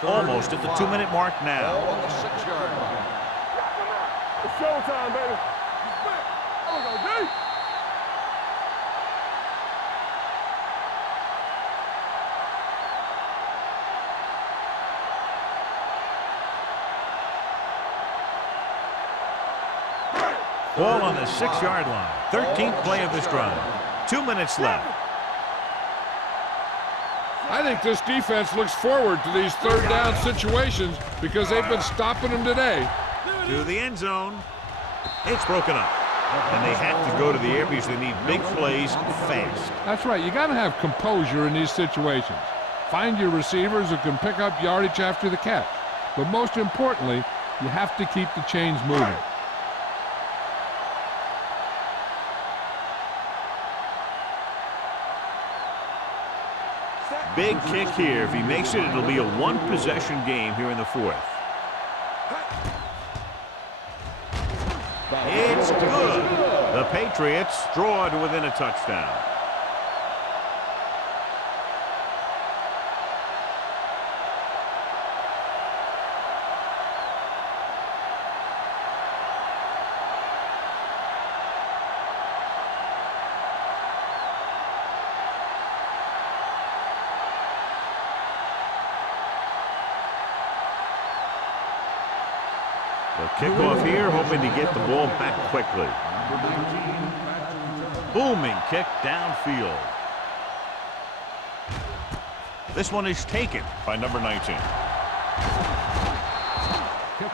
Almost at the 2-minute mark now. Ball on the 6-yard line. It's showtime, baby. Oh, no, D. Ball on the 6-yard line. 13th play of this drive. 2 minutes left. I think this defense looks forward to these 3rd down situations because they've been stopping them today. To the end zone. It's broken up. And they have to go to the air because they need big plays fast. That's right. You got to have composure in these situations. Find your receivers who can pick up yardage after the catch. But most importantly, you have to keep the chains moving. Big kick here. If he makes it, it'll be a 1-possession game here in the 4th. It's good. The Patriots draw to within a touchdown. The kickoff here, hoping to get the ball back quickly. Booming kick downfield. This one is taken by number 19.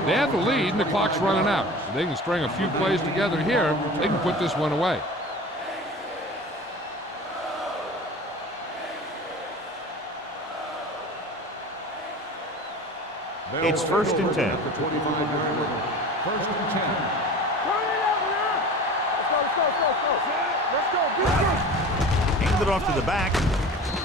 They have the lead, and the clock's running out. If they can string a few plays together here, they can put this one away. It's 1st and 10. First and 10. Hand it off to the back.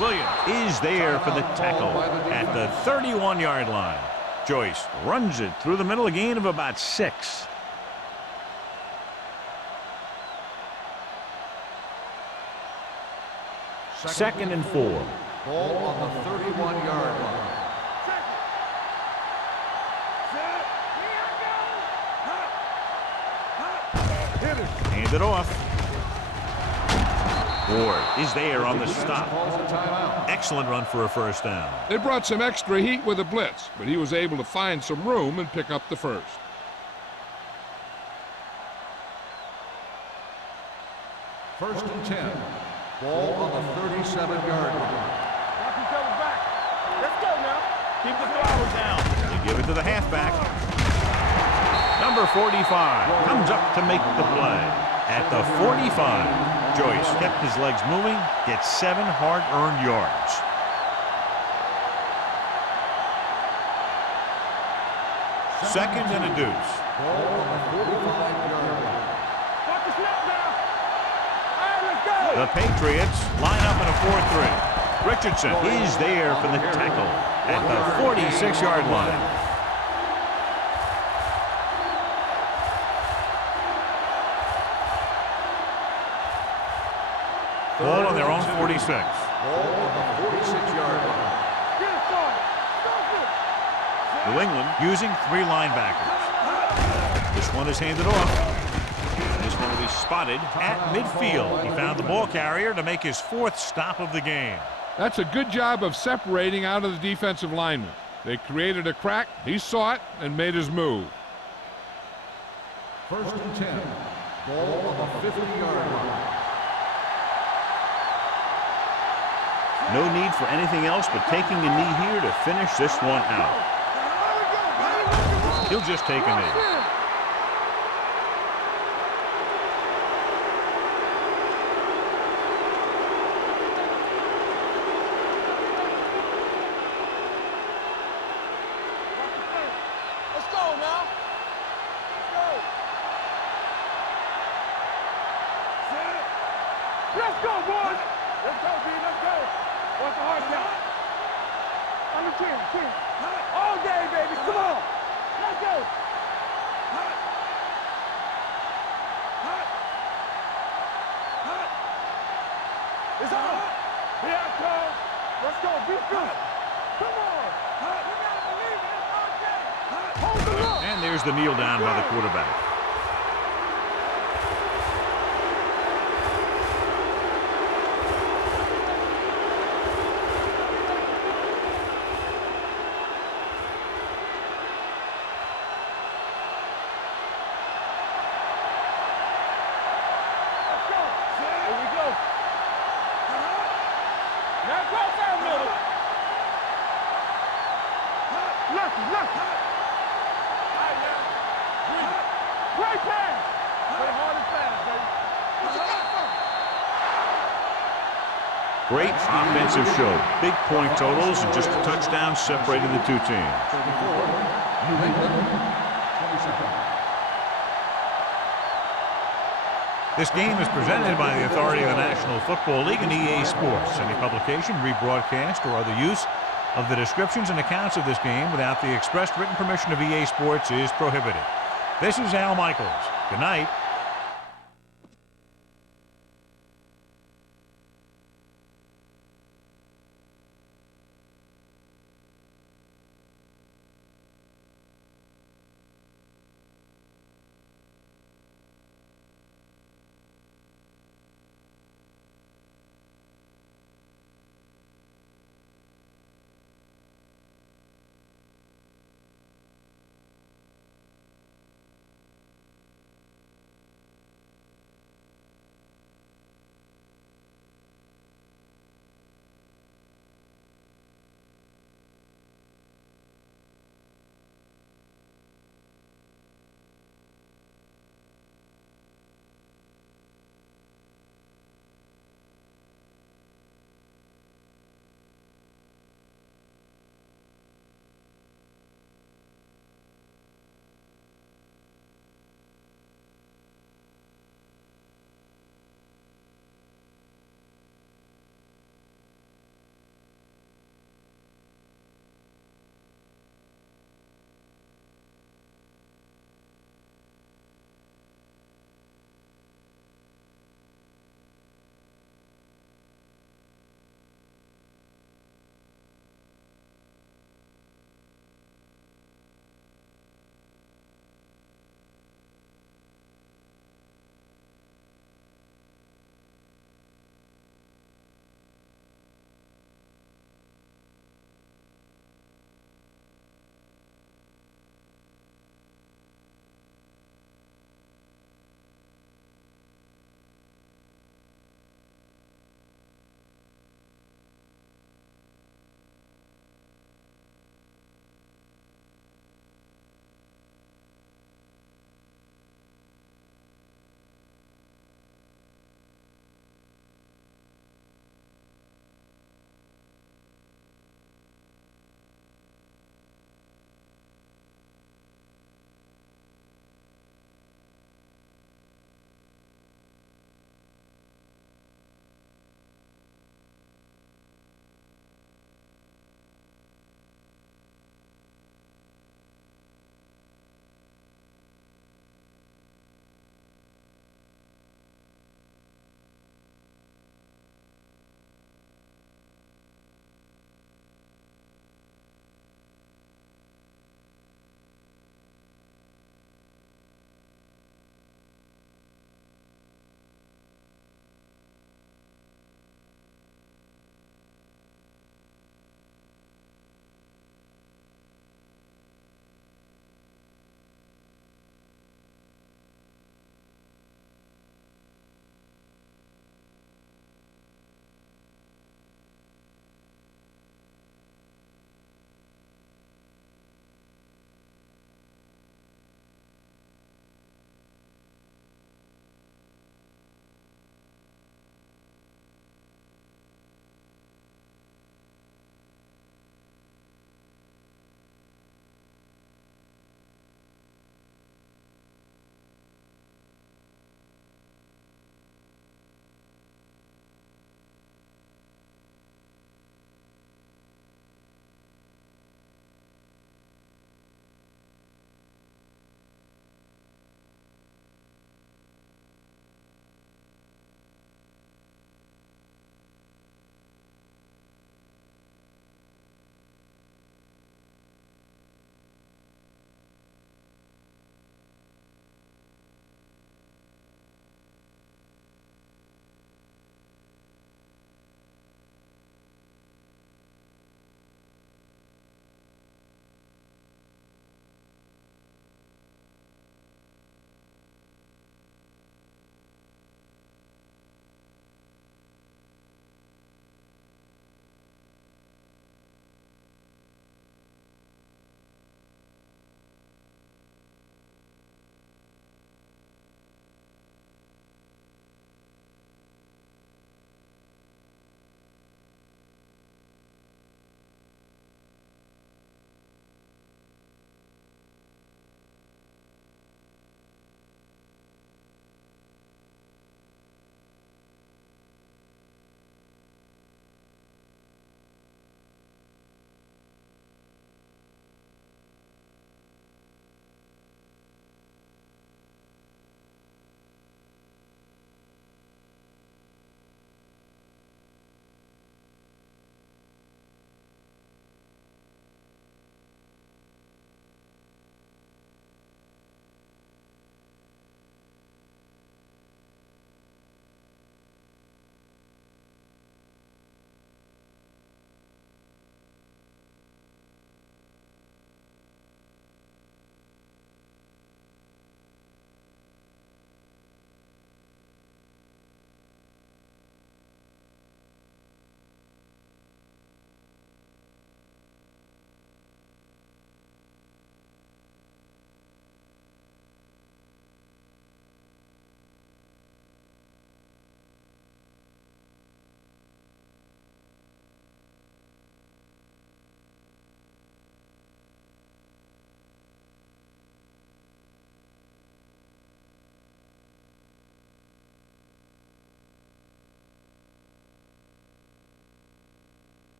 Williams is there for the tackle at the 31-yard line. Joyce runs it through the middle, a gain of about 6. Second and 4. Ball on the 31-yard line. hand it off. Ward is there on the stop. Excellent run for a first down. They brought some extra heat with a blitz, but he was able to find some room and pick up the first. First and 10. Ball on the 37-yard line. Watch each other back. Let's go now. Keep the throttle down. You give it to the halfback. Number 45 comes up to make the play. At the 45, Joyce kept his legs moving, gets 7 hard-earned yards. Second and a deuce. Ball on the 45-yard line. Watch the snap now. All right, let's go. The Patriots line up in a 4-3. Richardson is there for the tackle at the 46-yard line. Ball on their own 46. Ball on the 46-yard line. Get it started. Stop it. New England using 3 linebackers. This one is handed off. This one will be spotted at midfield. He found the ball carrier to make his 4th stop of the game. That's a good job of separating out of the defensive lineman. They created a crack, he saw it, and made his move. First and 10. Ball on the 50-yard line. No need for anything else but taking a knee here to finish this one out. He'll just take a knee. Let's go now. Let's go, boys. Let's go, B. Let's go. What's the hard count? Under 10. All day, baby. Come on. Let's go. It's on. Here I come. Let's go. Be good. Come on. You gotta believe it. It's all day. Hold the look. And there's the kneel down by the quarterback. Great pass. Play hard and fast, baby. Great offensive show. Big point totals and just a touchdown separating the two teams. New England, 27. This game is presented by the authority of the National Football League and EA Sports. Any publication, rebroadcast, or other use of the descriptions and accounts of this game without the expressed written permission of EA Sports is prohibited. This is Al Michaels. Good night.